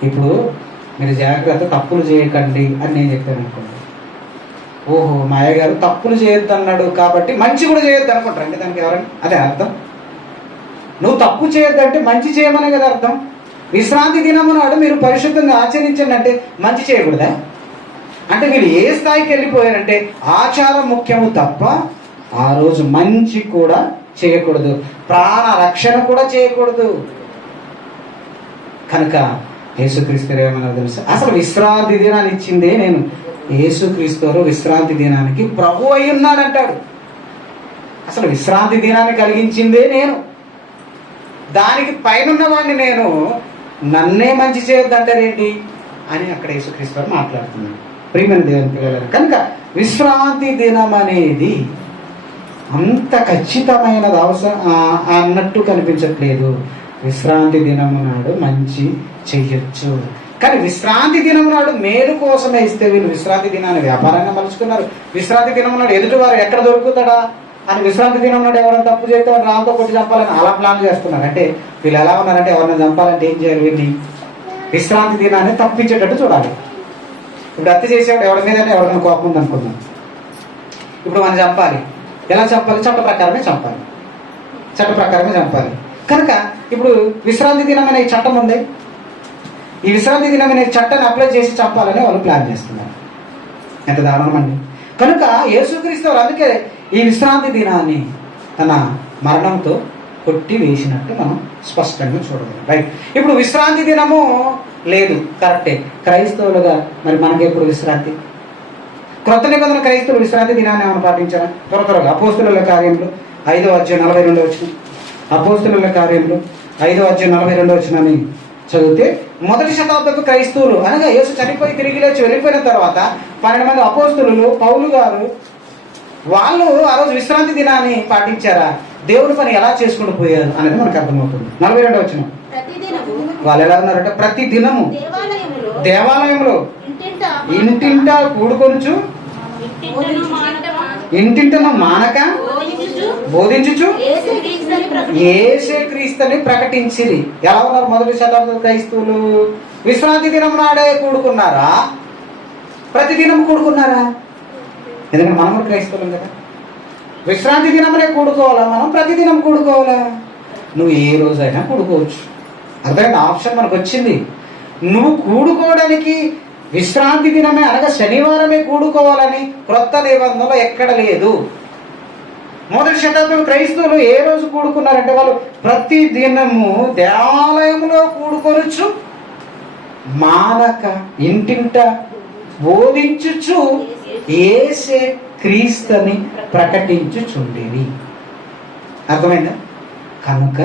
ఇప్పుడు మీరు జాగ్రత్త, తప్పులు చేయకండి అని నేను చెప్పాను అనుకోండి. ఓహో, మా అయ్యగారు తప్పులు చేయొద్దు అన్నాడు కాబట్టి మంచి కూడా చేయొద్దు అనుకుంటారు అంటే దానికి ఎవరండి? అదే అర్థం. నువ్వు తప్పు చేయొద్దంటే మంచి చేయమనే కదా అర్థం. విశ్రాంతి దినము నాడు మీరు పరిశుద్ధంగా ఆచరించండి అంటే మంచి చేయకూడదా? అంటే వీళ్ళు ఏ స్థాయికి వెళ్ళిపోయారంటే ఆచారం ముఖ్యము తప్ప ఆ రోజు మంచి కూడా చేయకూడదు, ప్రాణ రక్షణ కూడా చేయకూడదు. కనుక యేసుక్రీస్తు ఏమన్నారు తెలుసా? అసలు విశ్రాంతి దినాన్ని ఇచ్చిందే నేను. యేసుక్రీస్తు విశ్రాంతి దినానికి ప్రభు అయి ఉన్నాడంటాడు. అసలు విశ్రాంతి దినాన్ని కలిగించిందే నేను, దానికి పైన వాడిని నేను, నన్నే మంచి చేయొద్దంటారేంటి అని అక్కడ యేసుక్రీస్తు వారు మాట్లాడుతున్నాడు. ప్రియమైన దేవుని పిల్లలు, కనుక విశ్రాంతి దినం అనేది అంత ఖచ్చితమైనది అన్నట్టు కనిపించట్లేదు. విశ్రాంతి దినము నాడు మంచి చెయ్యొచ్చు, కానీ విశ్రాంతి దినం నాడు మేలు కోసమే ఇస్తే వీళ్ళు విశ్రాంతి దినాన్ని వ్యాపారంగా మలుచుకున్నారు. విశ్రాంతి దినం నాడు ఎదుటివారు ఎక్కడ దొరుకుతాడా అని, విశ్రాంతి దినం నాడు ఎవరైనా తప్పు చేస్తే రాళ్ళతో కొట్టి చంపాలని అలా ప్లాన్ చేస్తున్నారు. అంటే వీళ్ళు ఎలా ఉన్నారంటే, ఎవరైనా చంపాలంటే ఏం చేయాలి? వీళ్ళని విశ్రాంతి దినాన్ని తప్పించేటట్టు చూడాలి. ఇప్పుడు హత్య చేసేవాడు ఎవరి మీద ఎవరికైనా కోపం ఉంది అనుకున్నాం, ఇప్పుడు మనం చంపాలి. ఎలా చంపాలి? చట్ట ప్రకారమే చంపాలి, చట్ట ప్రకారమే చంపాలి. కనుక ఇప్పుడు విశ్రాంతి దినం అనే చట్టం ఉంది. ఈ విశ్రాంతి దినం అనే చట్టాన్ని అప్లై చేసి చంపాలని వాళ్ళు ప్లాన్ చేస్తున్నారు. ఎంత దారుణం అండి. కనుక యేసుక్రీస్తు వారు అందుకే ఈ విశ్రాంతి దినాన్ని తన మరణంతో కొట్టి వేసినట్టు మనం స్పష్టంగా చూడగలం. రైట్. ఇప్పుడు విశ్రాంతి దినము లేదు, కరెక్టే. క్రైస్తవులుగా మరి మనకి ఎప్పుడు విశ్రాంతి? క్రొత్త నిబంధన క్రైస్తవులు విశ్రాంతి దినాన్ని ఏమైనా పాటించారా? త్వరగా అపోస్తుల కార్యంలో 5వ అధ్యాయం 42వ వచనం, అపోస్తుల కార్యంలో 5వ అధ్యాయం 42వ వచనాన్ని చదివితే, మొదటి శతాబ్దపు క్రైస్తవులు అనగా యేసు చనిపోయి తిరిగి లేచి వెళ్ళిపోయిన తర్వాత 12 మంది అపోస్తులు, పౌలు గారు, వాళ్ళు ఆ రోజు విశ్రాంతి దినాన్ని పాటించారా? దేవుడి పని ఎలా చేసుకుంటూ పోయారు అనేది మనకు అర్థమవుతుంది. 42వ వచనం, వాళ్ళు ఎలా ఉన్నారంటే ప్రతి దినము దేవాలయంలో ఇంటింటా కూడుకొనుచు, ఇంటింటను మానక బోధించుచు యేసే క్రీస్తుని ప్రకటించిరి. ఎలా ఉన్నారు మొదటి శతాబ్దం క్రైస్తవులు? విశ్రాంతి దినం నాడే కూడుకున్నారా? ప్రతిదినం కూడుకున్నారా? ఎందుకంటే మనం క్రైస్తవులం కదా. విశ్రాంతి దినమనే కూడుకోవాలా? మనం ప్రతిదినం కూడుకోవాలా? నువ్వు ఏ రోజైనా కూడుకోవచ్చు. అర్థమైనా? ఆప్షన్ మనకు వచ్చింది. నువ్వు కూడుకోవడానికి విశ్రాంతి దినమే అనగా శనివారమే కూడుకోవాలని క్రొత్త నిబంధనలో ఎక్కడ లేదు. మొదటి శతాబ్దం క్రైస్తవులు ఏ రోజు కూడుకున్నారంటే, వాళ్ళు ప్రతి దినము దేవాలయంలో కూడుకొనొచ్చు, మానక ఇంటింట బోధించుచు యేసే క్రీస్తుని ప్రకటించుచుండిరి. అర్థమైందా? కనుక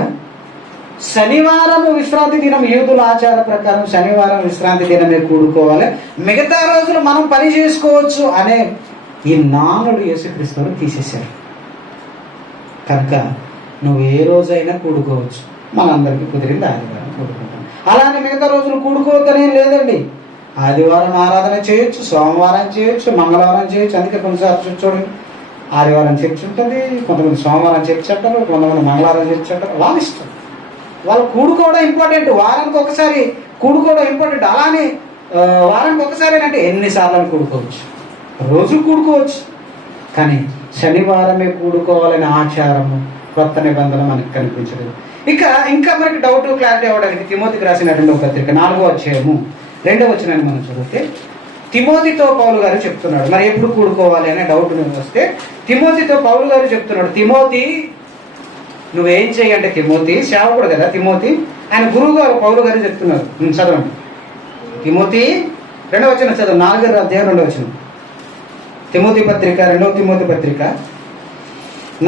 శనివారము విశ్రాంతి దినం, యూదుల ఆచార ప్రకారం శనివారం విశ్రాంతి దినమే కూడుకోవాలి, మిగతా రోజులు మనం పని చేసుకోవచ్చు అనే ఈ నానుడు యేసుక్రీస్తుని తీసేశారు. కనుక నువ్వు ఏ రోజైనా కూడుకోవచ్చు. మనందరికీ కుదిరింది ఆదివారం కూడుకుంటాం. అలానే మిగతా రోజులు కూడుకోవద్దనే లేదండి. ఆదివారం ఆరాధన చేయొచ్చు, సోమవారం చేయొచ్చు, మంగళవారం చేయొచ్చు. అందుకే కొన్నిసార్లు చూడండి, ఆదివారం చర్చ్ ఉంటుంది, కొంతమంది సోమవారం చర్చ్ అంటారు, కొంతమంది మంగళవారం చర్చ్ అంటారు. వాళ్ళ ఇష్టం. వాళ్ళు కూడుకోవడం ఇంపార్టెంట్, వారానికి ఒకసారి కూడుకోవడం ఇంపార్టెంట్. అలానే వారానికి ఒకసారి అంటే ఎన్నిసార్లు కూడుకోవచ్చు, రోజు కూడుకోవచ్చు. కానీ శనివారమే కూడుకోవాలనే ఆచారము కొత్త నిబంధన మనకు కనిపించలేదు. ఇంకా మనకి డౌట్ క్లారిటీ అవ్వడానికి తిమోతికి రాసిన 2వ పత్రిక 4వ అధ్యాయము 2వ వచనాన్ని మనం చదివితే, తిమోతితో పౌలు గారు చెప్తున్నాడు. మరి ఎప్పుడు కూడుకోవాలి అనే డౌట్ వస్తే తిమోతితో పౌలు గారు చెప్తున్నాడు, తిమోతి నువ్వేం చెయ్యంటే, తిమోతి సేవకుడు కదా తిమోతి, ఆయన గురువు గారు పౌలు గారు చెప్తున్నారు. చదవండి తిమోతి 2వ వచనం చదువు, 4వ అధ్యాయం 2వ వచనం. తిమోతి పత్రిక 2వ తిమోతి పత్రిక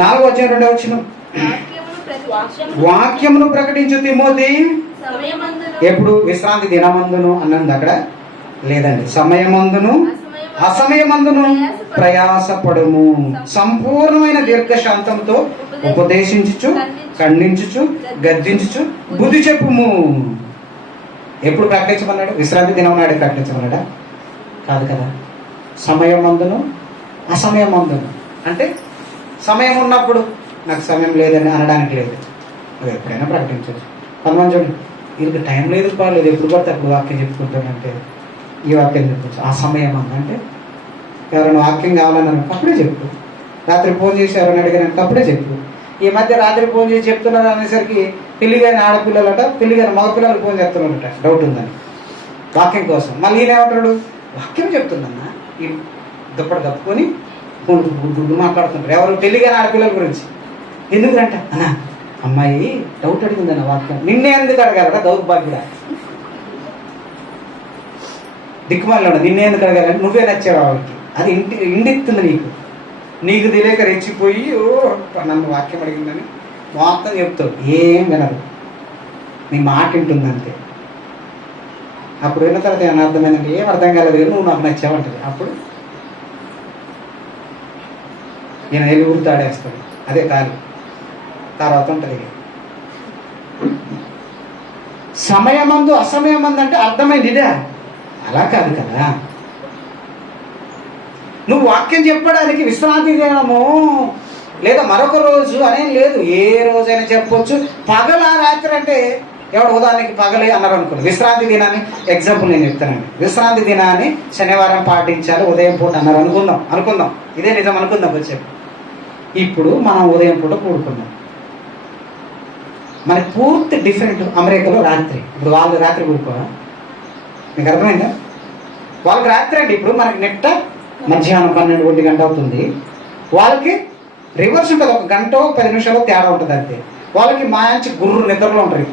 4వ అధ్యాయం 2వ వచనం. వాక్యమును ప్రకటించు తిమోతి. ఎప్పుడు? విశ్రాంతి దినమందును అన్నది అక్కడ లేదండి. సమయమందును అసమయమందును ప్రయాసపడుము, సంపూర్ణమైన దీర్ఘశాంతంతో ఉపదేశించుచు, ఖండించుచు, గద్దించుచు, బుద్ధి చెప్పుము. ఎప్పుడు ప్రకటించమన్నాడు? విశ్రాంతి దినం నాడే ప్రకటించమన్నాడా? కాదు కదా. సమయమందును అసమయమందును అంటే సమయం ఉన్నప్పుడు నాకు సమయం లేదని అనడానికి లేదు. అది ఎప్పుడైనా ప్రకటించవచ్చు. కొంతమంది చూడండి, వీరికి టైం లేదు, పాలేదు, ఎప్పుడు పడితే అప్పుడు వాక్యం చెప్పుకుంటానంటే ఈ వాక్యం చెప్పచ్చు. ఆ సమయం అంటే ఎవరైనా వాక్యం కావాలన్నారు అప్పుడే చెప్పు. రాత్రి ఫోన్ చేసి ఎవరైనా అడిగానంటే అప్పుడే చెప్పు. ఈ మధ్య రాత్రి ఫోన్ చేసి చెప్తున్నారు అనేసరికి పెళ్లిగాని ఆడపిల్లలట, పెళ్లిగాని మగపిల్లలకు ఫోన్ చెప్తున్నారట డౌట్ ఉందని వాక్యం కోసం. మళ్ళీ ఈయన ఏమంటాడు? వాక్యం చెప్తుందన్నా. ఈ దుప్పటి కప్పుకొని ఫోన్ గుడ్డు మాట్లాడుతుంటారు ఎవరు? పెళ్లిగాని ఆడపిల్లల గురించి. ఎందుకంట అన్నా అమ్మాయి డౌట్ అడిగిందన్న వాక్యం. నిన్నే ఎందుకు అడగాలట? దౌర్భాగ్యుడా, దిక్కుమాలలో నిన్నే ఎందుకు అడగాలంటే నువ్వే నచ్చావు వాళ్ళకి. అది ఇండిస్తుంది నీకు తెలియక రెచ్చిపోయి ఓ నన్ను వాక్యం అడిగిందని మొత్తం చెప్తావు. ఏం వినరు, నీ మాట వింటుందంతే. అప్పుడు విన్న తర్వాత ఏమన్నా అర్థమైందంటే ఏం అర్థం కాలేదు, నువ్వు నాకు నచ్చావంటది. అప్పుడు ఈయన వెళ్ళి ఊరు తాడేస్తాడు. అదే కాదు, తర్వాత ఉంటుంది. సమయమందు అసమయమందు అంటే అర్థమైంది ఇదే. అలా కాదు కదా. నువ్వు వాక్యం చెప్పడానికి విశ్రాంతి దినము లేదా మరొక రోజు అనేం లేదు. ఏ రోజైనా చెప్పవచ్చు. పగల రాత్రి అంటే ఎవడు ఉదాహరణకి పగలే అన్నారు అనుకోండి. విశ్రాంతి దినాన్ని ఎగ్జాంపుల్ నేను చెప్తానండి. విశ్రాంతి దినాన్ని శనివారం పాటించాలి ఉదయం పూట అన్నారు అనుకుందాం ఇదే నిజం అనుకుందాం వచ్చే. ఇప్పుడు మనం ఉదయం పూట కూడుకున్నాం. మనకి పూర్తి డిఫరెంట్. అమెరికాలో రాత్రి, ఇప్పుడు వాళ్ళు రాత్రి కూడుకోవా? మీకు అర్థమైందా? వాళ్ళకి రాత్రి అండి. ఇప్పుడు మనకి నెట్ట మధ్యాహ్నం 12-1 గంట అవుతుంది. వాళ్ళకి రివర్స్ ఉంటుంది. 1 గంట 10 నిమిషాలు తేడా ఉంటుంది అంతే. వాళ్ళకి మంచి గుర్రు నిద్రలో ఉంటారు.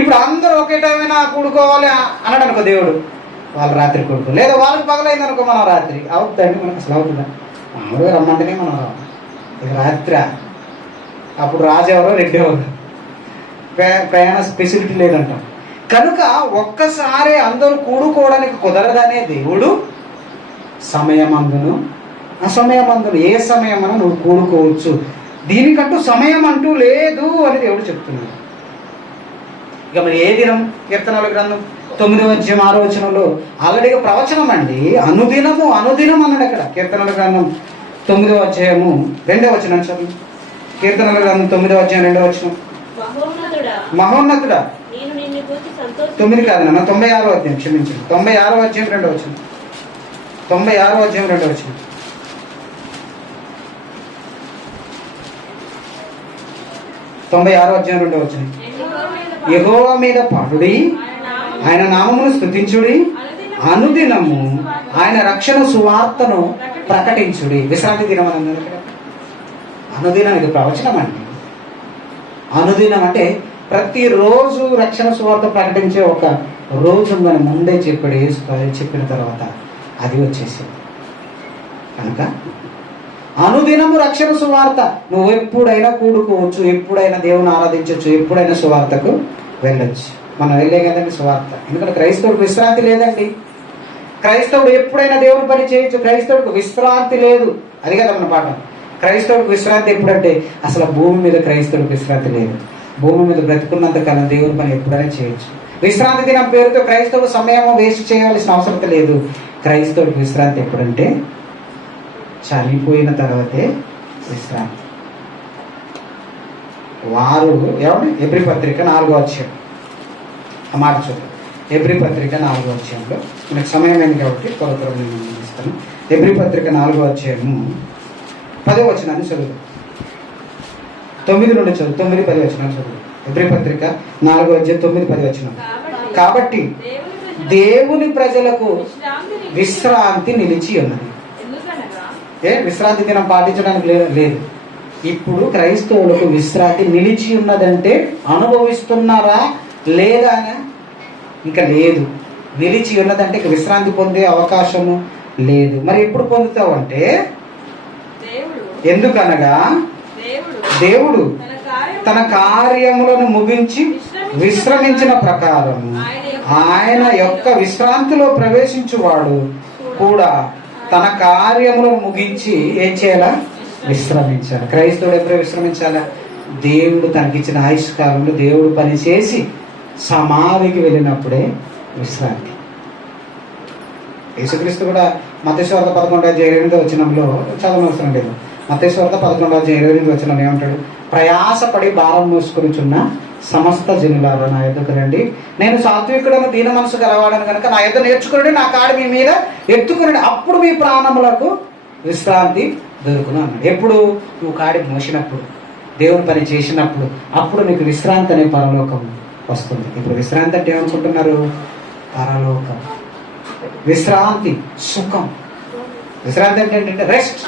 ఇప్పుడు అందరూ ఒకే టైమైనా కూడుకోవాలి అన్నాడు అనుకో దేవుడు, వాళ్ళు రాత్రి కూడుకో. లేదా వాళ్ళకి పగలైంది అనుకో మనం రాత్రి. అవుతుందండి మనకు అసలు అవుతుందా? మామూలుగా రమ్మంటేనే మనం రావు. ఇక రాత్రి అప్పుడు రాజు ఎవరో రెడ్డి ఎవరు ప్రయాణ ఫెసిలిటీ లేదంటాం. కనుక ఒక్కసారి అందరూ కూడుకోవడానికి కుదరదనే దేవుడు సమయమందును అసమయమందును ఏ సమయమన్నా నువ్వు కూడుకోవచ్చు, దీనికంటూ సమయం అంటూ లేదు అని దేవుడు చెప్తున్నాడు. ఇక మరి ఏ దినం? కీర్తనల గ్రంథం 9వ అధ్యాయం 6వ వచనంలో ఆల్రెడీగా ప్రవచనం అండి. అనుదినం అన్నాడు అక్కడ. కీర్తనల గ్రంథం 9వ అధ్యాయము 2వ వచనం చదువు. కీర్తనల గ్రంథం 9వ అధ్యాయం 2వ వచనం. మహోన్నతుడా 9 కాదు నాన్న, 96వ అధ్యాయం, క్షమించండి, 96వ అధ్యాయం 2వ వచనం. 96వ అధ్యాయం 2వ వచనం. యెహోవా మీద పాడుడి, ఆయన నామమును స్తుతించుడి, అనుదినము ఆయన రక్షణ సువార్తను ప్రకటించుడి. విశ్రాంతి దినం అని అన్నది ఇక్కడ. అనుదినం ఇది ప్రవచనం అండి. అనుదినం అంటే ప్రతిరోజు రక్షణ సువార్త ప్రకటించే ఒక రోజు మనం ముందే చెప్పాడు. చెప్పిన తర్వాత అది వచ్చేసింది. కనుక అనుదినము రక్షణ సువార్త. నువ్వు ఎప్పుడైనా కూడుకోవచ్చు, ఎప్పుడైనా దేవుని ఆరాధించవచ్చు, ఎప్పుడైనా సువార్తకు వెళ్ళొచ్చు. మనం వెళ్ళే కదండి సువార్త. ఎందుకంటే క్రైస్తవుడికి విశ్రాంతి లేదండి. క్రైస్తవుడు ఎప్పుడైనా దేవుని పని చేయొచ్చు. క్రైస్తవుడికి విశ్రాంతి లేదు. అది కదా మన పాఠం. క్రైస్తవుడికి విశ్రాంతి ఎప్పుడంటే అసలు భూమి మీద క్రైస్తవుడికి విశ్రాంతి లేదు. భూమి మీద బ్రతుకున్నంత కాలం దేవుని పని ఎప్పుడైనా చేయొచ్చు. విశ్రాంతి దినం పేరుతో క్రైస్తవుడు సమయం వేస్ట్ చేయాల్సిన అవసరం లేదు. క్రైస్తవుడికి విశ్రాంతి ఎప్పుడంటే చనిపోయిన తర్వాతే విశ్రాంతి. వారు ఏమండి ఎబ్రీ పత్రిక 4వ అధ్యాయం ఆ మాట చూద్దాం. ఎబ్రీ పత్రిక 4వ అధ్యాయంలో మనకు సమయం అయింది కాబట్టి త్వరగా నేను ఇస్తాను. ఎబ్రీ పత్రిక 4వ అధ్యాయము 10వ వచనాన్ని చదువు. 9 నుండి చదువు. 9-10 వచనాలు చదువు. ఎబ్రీ పత్రిక 4వ అధ్యాయం 9-10 వచనం. కాబట్టి దేవుని ప్రజలకు విశ్రాంతి నిలిచి ఉన్నది. విశ్రాంతి దినం పాటించడానికి లేదు. ఇప్పుడు క్రైస్తవులకు విశ్రాంతి నిలిచి ఉన్నదంటే అనుభవిస్తున్నారా లేదా? ఇంకా లేదు. నిలిచి ఉన్నదంటే ఇక విశ్రాంతి పొందే అవకాశము లేదు. మరి ఎప్పుడు పొందుతావు అంటే, ఎందుకనగా దేవుడు తన కార్యములను ముగించి విశ్రమించిన ప్రకారము ఆయన యొక్క విశ్రాంతిలో ప్రవేశించువాడు కూడా తన కార్యములను ముగించి ఏం చేయాలా? విశ్రమించాలి. క్రైస్తవుడు ఎప్పుడు విశ్రమించాలా? దేవుడు తనకిచ్చిన ఆయుష్కాలంలో దేవుడు పని చేసి సమాధికి వెళ్ళినప్పుడే విశ్రాంతి. యేసుక్రీస్తు కూడా మత్తయి సువార్త 11:28 వచనంలో చదవనవసరం లేదు. మత్తయి సువార్త 11:28 వచనంలో ఏమంటాడు? ప్రయాసపడి భారం మోసుకొనిచున్న సమస్త జనులారా నా యొద్దకు రండి, నేను సాత్వికుడను దీన మనసు గలవాడను కనుక నా యొద్ద నేర్చుకుని నా కాడి మీ మీద ఎత్తుకుని అప్పుడు మీ ప్రాణములకు విశ్రాంతి దొరుకును అన్నాడు. ఎప్పుడు? నువ్వు కాడి మోసినప్పుడు, దేవుని పని చేసినప్పుడు, అప్పుడు నీకు విశ్రాంతి అనే పరలోకం వస్తుంది. ఇప్పుడు విశ్రాంతి అంటే ఏమనుకుంటున్నారు? పరలోకం, విశ్రాంతి, సుఖం. విశ్రాంతి అంటే ఏంటంటే రెస్ట్.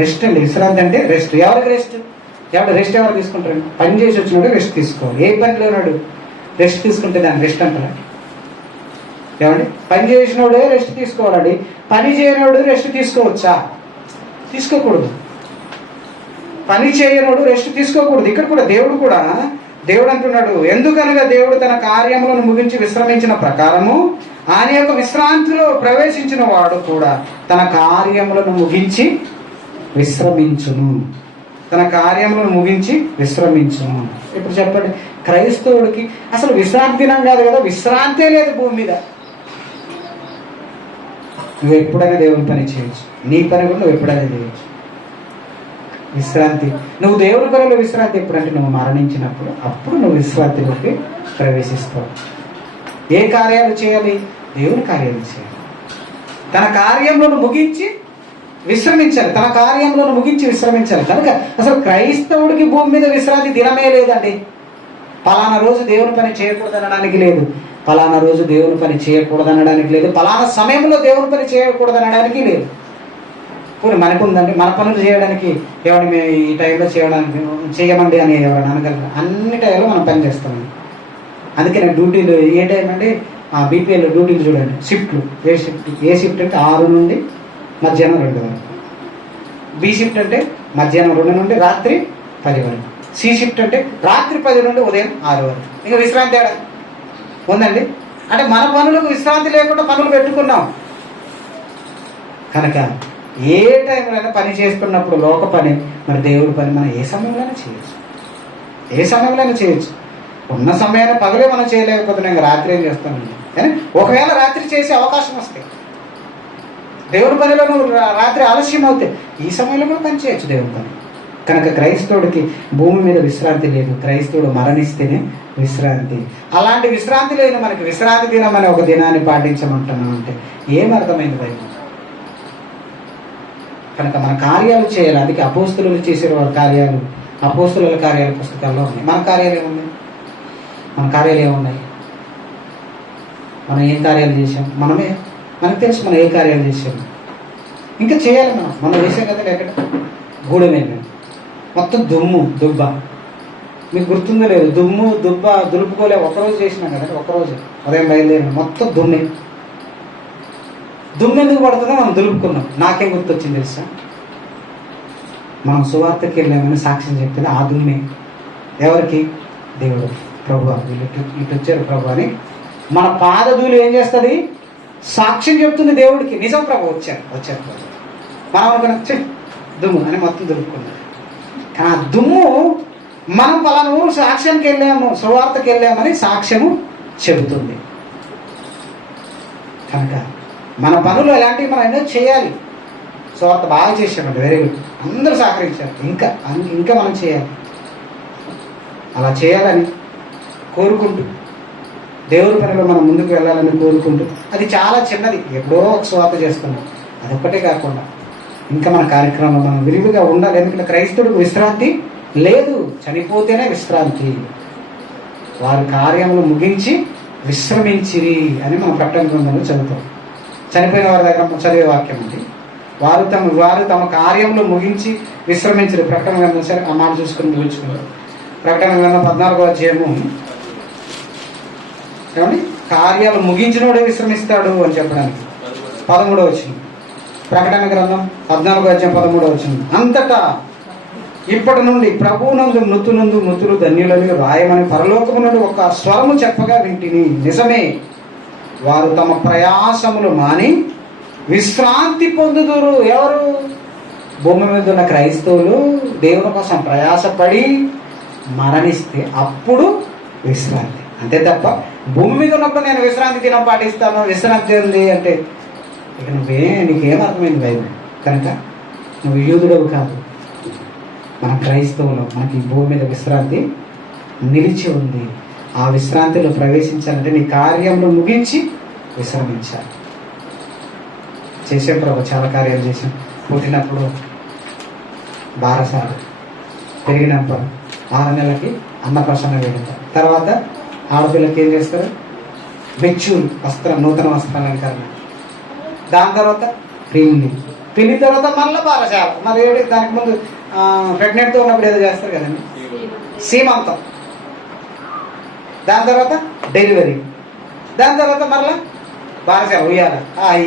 రెస్ట్ అండి. విశ్రాంతి అంటే రెస్ట్. ఎవరికి రెస్ట్? రెస్ట్ ఎవరు తీసుకుంటారు? పని చేసి వచ్చినాడు రెస్ట్ తీసుకోవాలి. ఏ పని లేనాడు రెస్ట్ తీసుకుంటే దాన్ని రెస్ట్ అంటారా? ఏమండి? పని చేసినోడే రెస్ట్ తీసుకోవాలండి. పని చేయనోడు రెస్ట్ తీసుకోవచ్చా? తీసుకోకూడదు. పని చేయనోడు రెస్ట్ తీసుకోకూడదు. ఇక్కడ కూడా దేవుడు అంటున్నాడు, ఎందుకనగా దేవుడు తన కార్యములను ముగించి విశ్రమించిన ప్రకారము ఆయన యొక్క విశ్రాంతిలో ప్రవేశించిన వాడు కూడా తన కార్యములను ముగించి విశ్రమించును. తన కార్యములను ముగించి విశ్రమించును. ఇప్పుడు చెప్పండి, క్రైస్తవుడికి అసలు విశ్రాంతి దినం కాదు కదా, విశ్రాంతే లేదు భూమి మీద. నువ్వు ఎప్పుడైనా దేవుని పని చేయొచ్చు, నీ పని కూడా నువ్వు ఎప్పుడైనా చేయొచ్చు. విశ్రాంతి, నువ్వు దేవుని పనిలో విశ్రాంతి ఎప్పుడంటే నువ్వు మరణించినప్పుడు, అప్పుడు నువ్వు విశ్రాంతిలోకి ప్రవేశిస్తావు. ఏ కార్యాలు చేయాలి? దేవుని కార్యాలు చేయాలి. తన కార్యములను ముగించి విశ్రమించాలి. తన కార్యములను ముగించి విశ్రమించాలి. కనుక అసలు క్రైస్తవుడికి భూమి మీద విశ్రాంతి దినమే లేదండి. పలానా రోజు దేవుని పని చేయకూడదనడానికి లేదు, పలానా రోజు దేవుని పని చేయకూడదనడానికి లేదు, పలానా సమయంలో దేవుని పని చేయకూడదనడానికి లేదు. పోనీ మనకుందండి, మన పనులు చేయడానికి ఎవరిని మేము ఈ టైంలో చేయమండి అని ఎవరైనా అనగలరు? అన్ని టైంలో మనం పని చేస్తామండి. అందుకే నేను డ్యూటీలు ఏ టైం అండి, బీపీఎల్ డ్యూటీలు చూడండి, షిఫ్ట్లు. ఏ షిఫ్ట్ అంటే 6 నుండి మధ్యాహ్నం 2 వరకు. బి షిఫ్ట్ అంటే మధ్యాహ్నం 2 నుండి రాత్రి 10 వరకు. సి షిఫ్ట్ అంటే రాత్రి 10 నుండి ఉదయం 6 వరకు. ఇంకా విశ్రాంతి ఏడా ఉందండి? అంటే మన పనులకు విశ్రాంతి లేకుండా పనులు పెట్టుకున్నాం. కనుక ఏ టైంలో పని చేస్తున్నప్పుడు లోక పని, మరి దేవుడి పని మనం ఏ సమయంలోనే చేయొచ్చు. ఏ సమయంలోనే చేయొచ్చు. ఉన్న సమయాన్ని పగలే మనం చేయలేకపోతున్నాం, ఇంకా రాత్రి ఏం చేస్తామండి. కానీ ఒకవేళ రాత్రి చేసే అవకాశం వస్తే, దేవుడి పనిలో నువ్వు రాత్రి ఆలస్యం అవుతే ఈ సమయంలో కూడా పని చేయొచ్చు దేవుడి పని. కనుక క్రైస్తవుడికి భూమి మీద విశ్రాంతి లేదు. క్రైస్తవుడు మరణిస్తేనే విశ్రాంతి. అలాంటి విశ్రాంతి లేని మనకి విశ్రాంతి దినం అనే ఒక దినాన్ని పాటించమంటున్నాం అంటే ఏమర్థమైంది బైబిల్? కనుక మన కార్యాలు చేయాలి. అందుకే అపోస్తులు చేసే వారి కార్యాలు అపోస్తుల కార్యాల పుస్తకాల్లో ఉన్నాయి. మన కార్యాలు ఏమున్నాయి? మన కార్యాలు ఏమున్నాయి? మనం ఏం కార్యాలు చేసాం? మనకు తెలుసు మనం ఏ కార్యాలు చేసాము. ఇంకా చేయాలి. మనం చేసాం కదా. ఎక్కడ గూడెమే మొత్తం దుమ్ము దుబ్బ. మీకు గుర్తుందో లేదు? దుమ్ము దుబ్బ దులుపుకోలే ఒకరోజు చేసినాం కదండి. ఒకరోజు ఉదయం బయలుదేరిన మొత్తం దుమ్మే. దుమ్ము ఎందుకు పడుతుందో మనం దులుపుకున్నాం. నాకేం గుర్తొచ్చింది తెలుసా? మనం సువార్తకి వెళ్ళామని సాక్ష్యం చెప్తే ఆ దుమ్మే ఎవరికి? దేవుడు, ప్రభు. వీళ్ళు ఇటు వచ్చారు ప్రభు అని మన పాదధూళి ఏం చేస్తుంది? సాక్ష్యం చెప్తుంది దేవుడికి. నిజం ప్రభు వచ్చారు ప్రభు. మనం అనుకున్న దుమ్ము అని మొత్తం దులుపుకున్నాం. కానీ ఆ దుమ్ము మనం పలానా ఊరు సాక్ష్యానికి వెళ్ళాము, సువార్తకి వెళ్ళామని సాక్ష్యము చెబుతుంది. కనుక మన పనులు ఎలాంటివి మనం ఎన్నో చేయాలి. సువార్త బాగా చేసామండి, వెరీ గుడ్, అందరూ సహకరించారు. ఇంకా మనం చేయాలి. అలా చేయాలని కోరుకుంటూ దేవుడి పనిలో మనం ముందుకు వెళ్ళాలని కోరుకుంటూ, అది చాలా చిన్నది, ఎప్పుడో ఒక సువార్త చేస్తున్నాం, అదొక్కటే కాకుండా ఇంకా మన కార్యక్రమంలో మనం విరివిగా ఉండాలి. ఎందుకంటే క్రైస్తవుడికి విశ్రాంతి లేదు, చనిపోతేనే విశ్రాంతి. వారి కార్యములు ముగించి విశ్రమించిరి అని మనం ప్రకటన గ్రంథంలో చదువుతాం. చనిపోయిన వారి దగ్గర చదివే వాక్యం ఉంది. వారు తమ కార్యములు ముగించి విశ్రమించరు. ప్రకటన గ్రంథం, సరే ఆ మాట చూసుకుని ముగించుకున్నారు. ప్రకటన గ్రంథం 14వ అధ్యాయము ఏమండి, కార్యాలు ముగించినోడే విశ్రమిస్తాడు అని చెప్పడానికి 13వ వచనం. ప్రకటన గ్రంథం 14వ అధ్యాయం 13వ వచనం. అంతటా ఇప్పటి నుండి ప్రభువునందు మృతులు ధన్యులని రాయమని పరలోకము నుండి ఒక స్వరము చెప్పగా వింటిని. నిజమే, వారు తమ ప్రయాసములు మాని విశ్రాంతి పొందుదురు. ఎవరు? భూమి మీద ఉన్న క్రైస్తవులు దేవుని కోసం ప్రయాసపడి మరణిస్తే అప్పుడు విశ్రాంతి. అంతే తప్ప భూమి మీద ఉన్నప్పుడు నేను విశ్రాంతి దినం పాటిస్తాను, విశ్రాంతి ఉంది అంటే ఇక నీకేం అర్థమైంది బైబిల్? కనుక నువ్వు యూదుడవు కాదు, మన క్రైస్తవులు. మనకి ఈ భూమి మీద విశ్రాంతి నిలిచి ఉంది. ఆ విశ్రాంతిలో ప్రవేశించాలంటే నీ కార్యంలో ముగించి విశ్రమించాలి. చేసే ప్రభు చాలా కార్యాలు చేసాం. పుట్టినప్పుడు బారసాలు, పెరిగినప్పుడు 6 నెలలకి అన్నప్రసన్న వేడుక, తర్వాత ఆడపిల్లకి ఏం చేస్తారు? మెచ్యూర్ వస్త్రం, నూతన వస్త్రాలంకరణ, దాని తర్వాత పెళ్లి తర్వాత మళ్ళీ బారసాల. మరి దానికి ముందు ప్రెగ్నెంట్తో ఉన్నప్పుడు ఏదో చేస్తారు కదండి, సీమంతం, దాని తర్వాత డెలివరీ, దాని తర్వాత మళ్ళీ బారసాల ఉయ్యాల.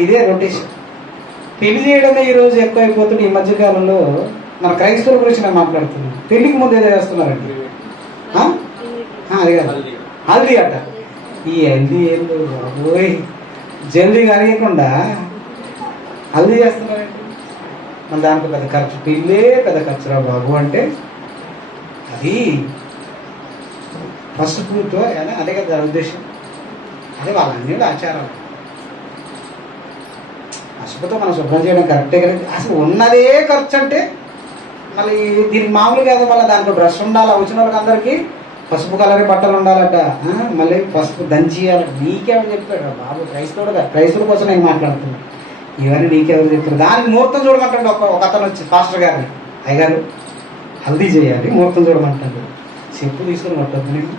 ఇదే రొటేషన్. పెళ్లి చేయడమే ఈరోజు ఎక్కువైపోతుంది. ఈ మధ్యకాలంలో మన క్రైస్తవుల గురించి నేను మాట్లాడుతున్నాను. పెళ్లికి ముందు ఏదో చేస్తున్నారండి, అది కాదు హల్దీ అట. ఈ హల్దీ ఏందో బాబోయ్, జల్దీ కరగకుండా హల్దీ చేస్తున్నారండి. మన దానికి పెద్ద ఖర్చు, పెళ్ళే పెద్ద ఖర్చురా బాబు అంటే అది పసుపుతో అదే కదా దాని ఉద్దేశం. అదే వాళ్ళ అన్ని ఆచారాలు. పసుపుతో మనం శుభ్రం చేయడం కరెక్టే కదా. అసలు ఉన్నదే ఖర్చు అంటే మళ్ళీ దీనికి మామూలు కాదు. మళ్ళీ దాంట్లో డ్రెస్ ఉండాలి, వచ్చిన వాళ్ళకి అందరికీ పసుపు కలర్ బట్టలు ఉండాలట, మళ్ళీ పసుపు దంచియాలి. నీకెవరు చెప్పాడు బాబు? క్రైస్తవుల కోసం నేను మాట్లాడుతున్నాను. ఇవన్నీ నీకెవరు చెప్తారు? దానికి ముహూర్తం చూడమంటాడు ఒక అతను వచ్చి, పాస్టర్ గారిని, అయ్యగారు హల్దీ చేయాలి, ముహూర్తం చూడమంటాడు. చెప్పు తీసుకుని కొట్టద్దు నేను.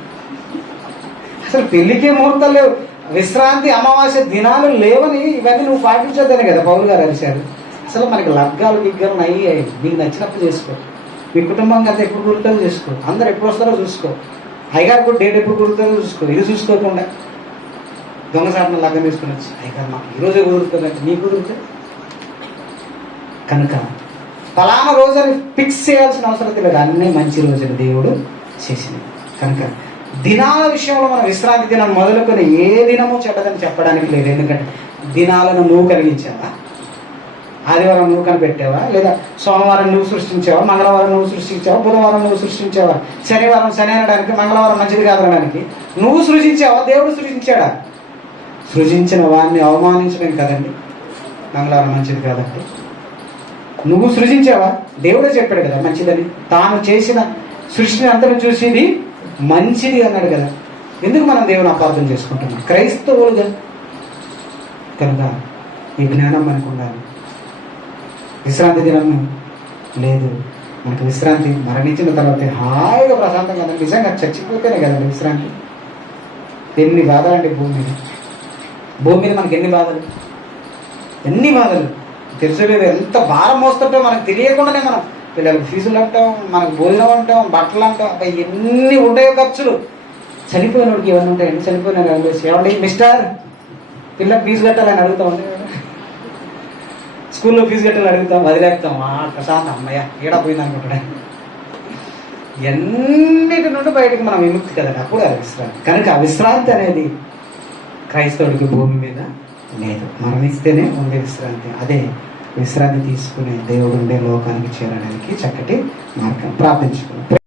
అసలు పెళ్లికే ముహూర్తాలు లేవు, విశ్రాంతి అమావాస్య దినాలు లేవని ఇవన్నీ నువ్వు పాటించొద్దనే కదా పౌలు గారు అరిశారు. అసలు మనకి లగ్గాలు గిగ్గాలు అయ్యాయి. నీకు నచ్చినప్పుడు చేసుకో, మీ కుటుంబం అంతా ఎప్పుడు కుదురుతుందో చూసుకో, అందరు ఎప్పుడు వస్తారో చూసుకో, అయ్యగారు కూడా డేట్ ఎప్పుడు కుదురుతుందో చూసుకో. ఇది చూసుకోకుండా దొంగసాటిన లగ్గం తీసుకుని వచ్చి అయ్యగారు మాకు ఈరోజే కుదురుతుందంటే నీ కుదురుతుంది. కనుక ఫలానా రోజుని ఫిక్స్ చేయాల్సిన అవసరం లేదు. అన్నీ మంచి రోజులు దేవుడు చేసినవి. కనుక దినాల విషయంలో మనం విశ్రాంతి దినం మొదలుకొని ఏ దినము చెడ్డదని చెప్పడానికి లేదు. ఎందుకంటే దినాలను నువ్వు కలిగించావా? ఆదివారం నువ్వు కనిపెట్టావా? లేదా సోమవారం నువ్వు సృష్టించావా? మంగళవారం నువ్వు సృష్టించావా? బుధవారం నువ్వు సృష్టించావా? శనివారం శని అనడానికి, మంగళవారం మంచిది కాదనడానికి నువ్వు సృజించావా? దేవుడు సృజించాడా? సృజించిన వాడిని అవమానించడం కదండి మంగళవారం మంచిది కాదంటే. నువ్వు సృజించావా? దేవుడే చెప్పాడు కదా మంచిదని. తాను చేసిన సృష్టిని అంతను చూసి ఇది మంచిది అన్నాడు కదా. ఎందుకు మనం దేవుని అపార్థం చేసుకుంటున్నాం క్రైస్తవులుగా? కనుక ఈ జ్ఞానం మనకు ఉండాలి. విశ్రాంతి దినం లేదు మనకు. విశ్రాంతి మరణించిన తర్వాత హాయిగా ప్రశాంతం కదండి. నిజంగా చచ్చిపోతేనే కదండి విశ్రాంతి. ఎన్ని బాధలండి భూమి మీద మనకి ఎన్ని బాధలు తెలుసలేదు. ఎంత భారం మోస్తుంటో మనకు తెలియకుండానే మనం పిల్లలకు ఫీజులు అంటాం, మనకు భోజనం అంటాం, బట్టలు అంటాం, అబ్బాయి ఎన్ని ఉంటాయో ఖర్చులు. చనిపోయిన వాడికి ఏమన్నా ఉంటాయండి? చనిపోయిన ఏమండి మిస్టర్ పిల్లలకు ఫీజు కట్టాలని అడుగుతామండి. స్కూల్లో ఫీజు కట్టాలని అడుగుతాం, వదిలేస్తాం. ప్రశాంత్ అమ్మయ్య ఏడా పోయింది అనుకుంటాడు. ఎన్నిటి నుండి బయటకు మనం విముక్తి కదండి. అప్పుడు అది విశ్రాంతి. కనుక విశ్రాంతి అనేది క్రైస్తవుడికి భూమి మీద లేదు. మరణిస్తేనే ఉండే విశ్రాంతి. అదే విశ్రాంతి తీసుకునే దేవుడు ఉండే లోకానికి చేరడానికి చక్కటి మార్గం. ప్రార్థించుకున్నాం.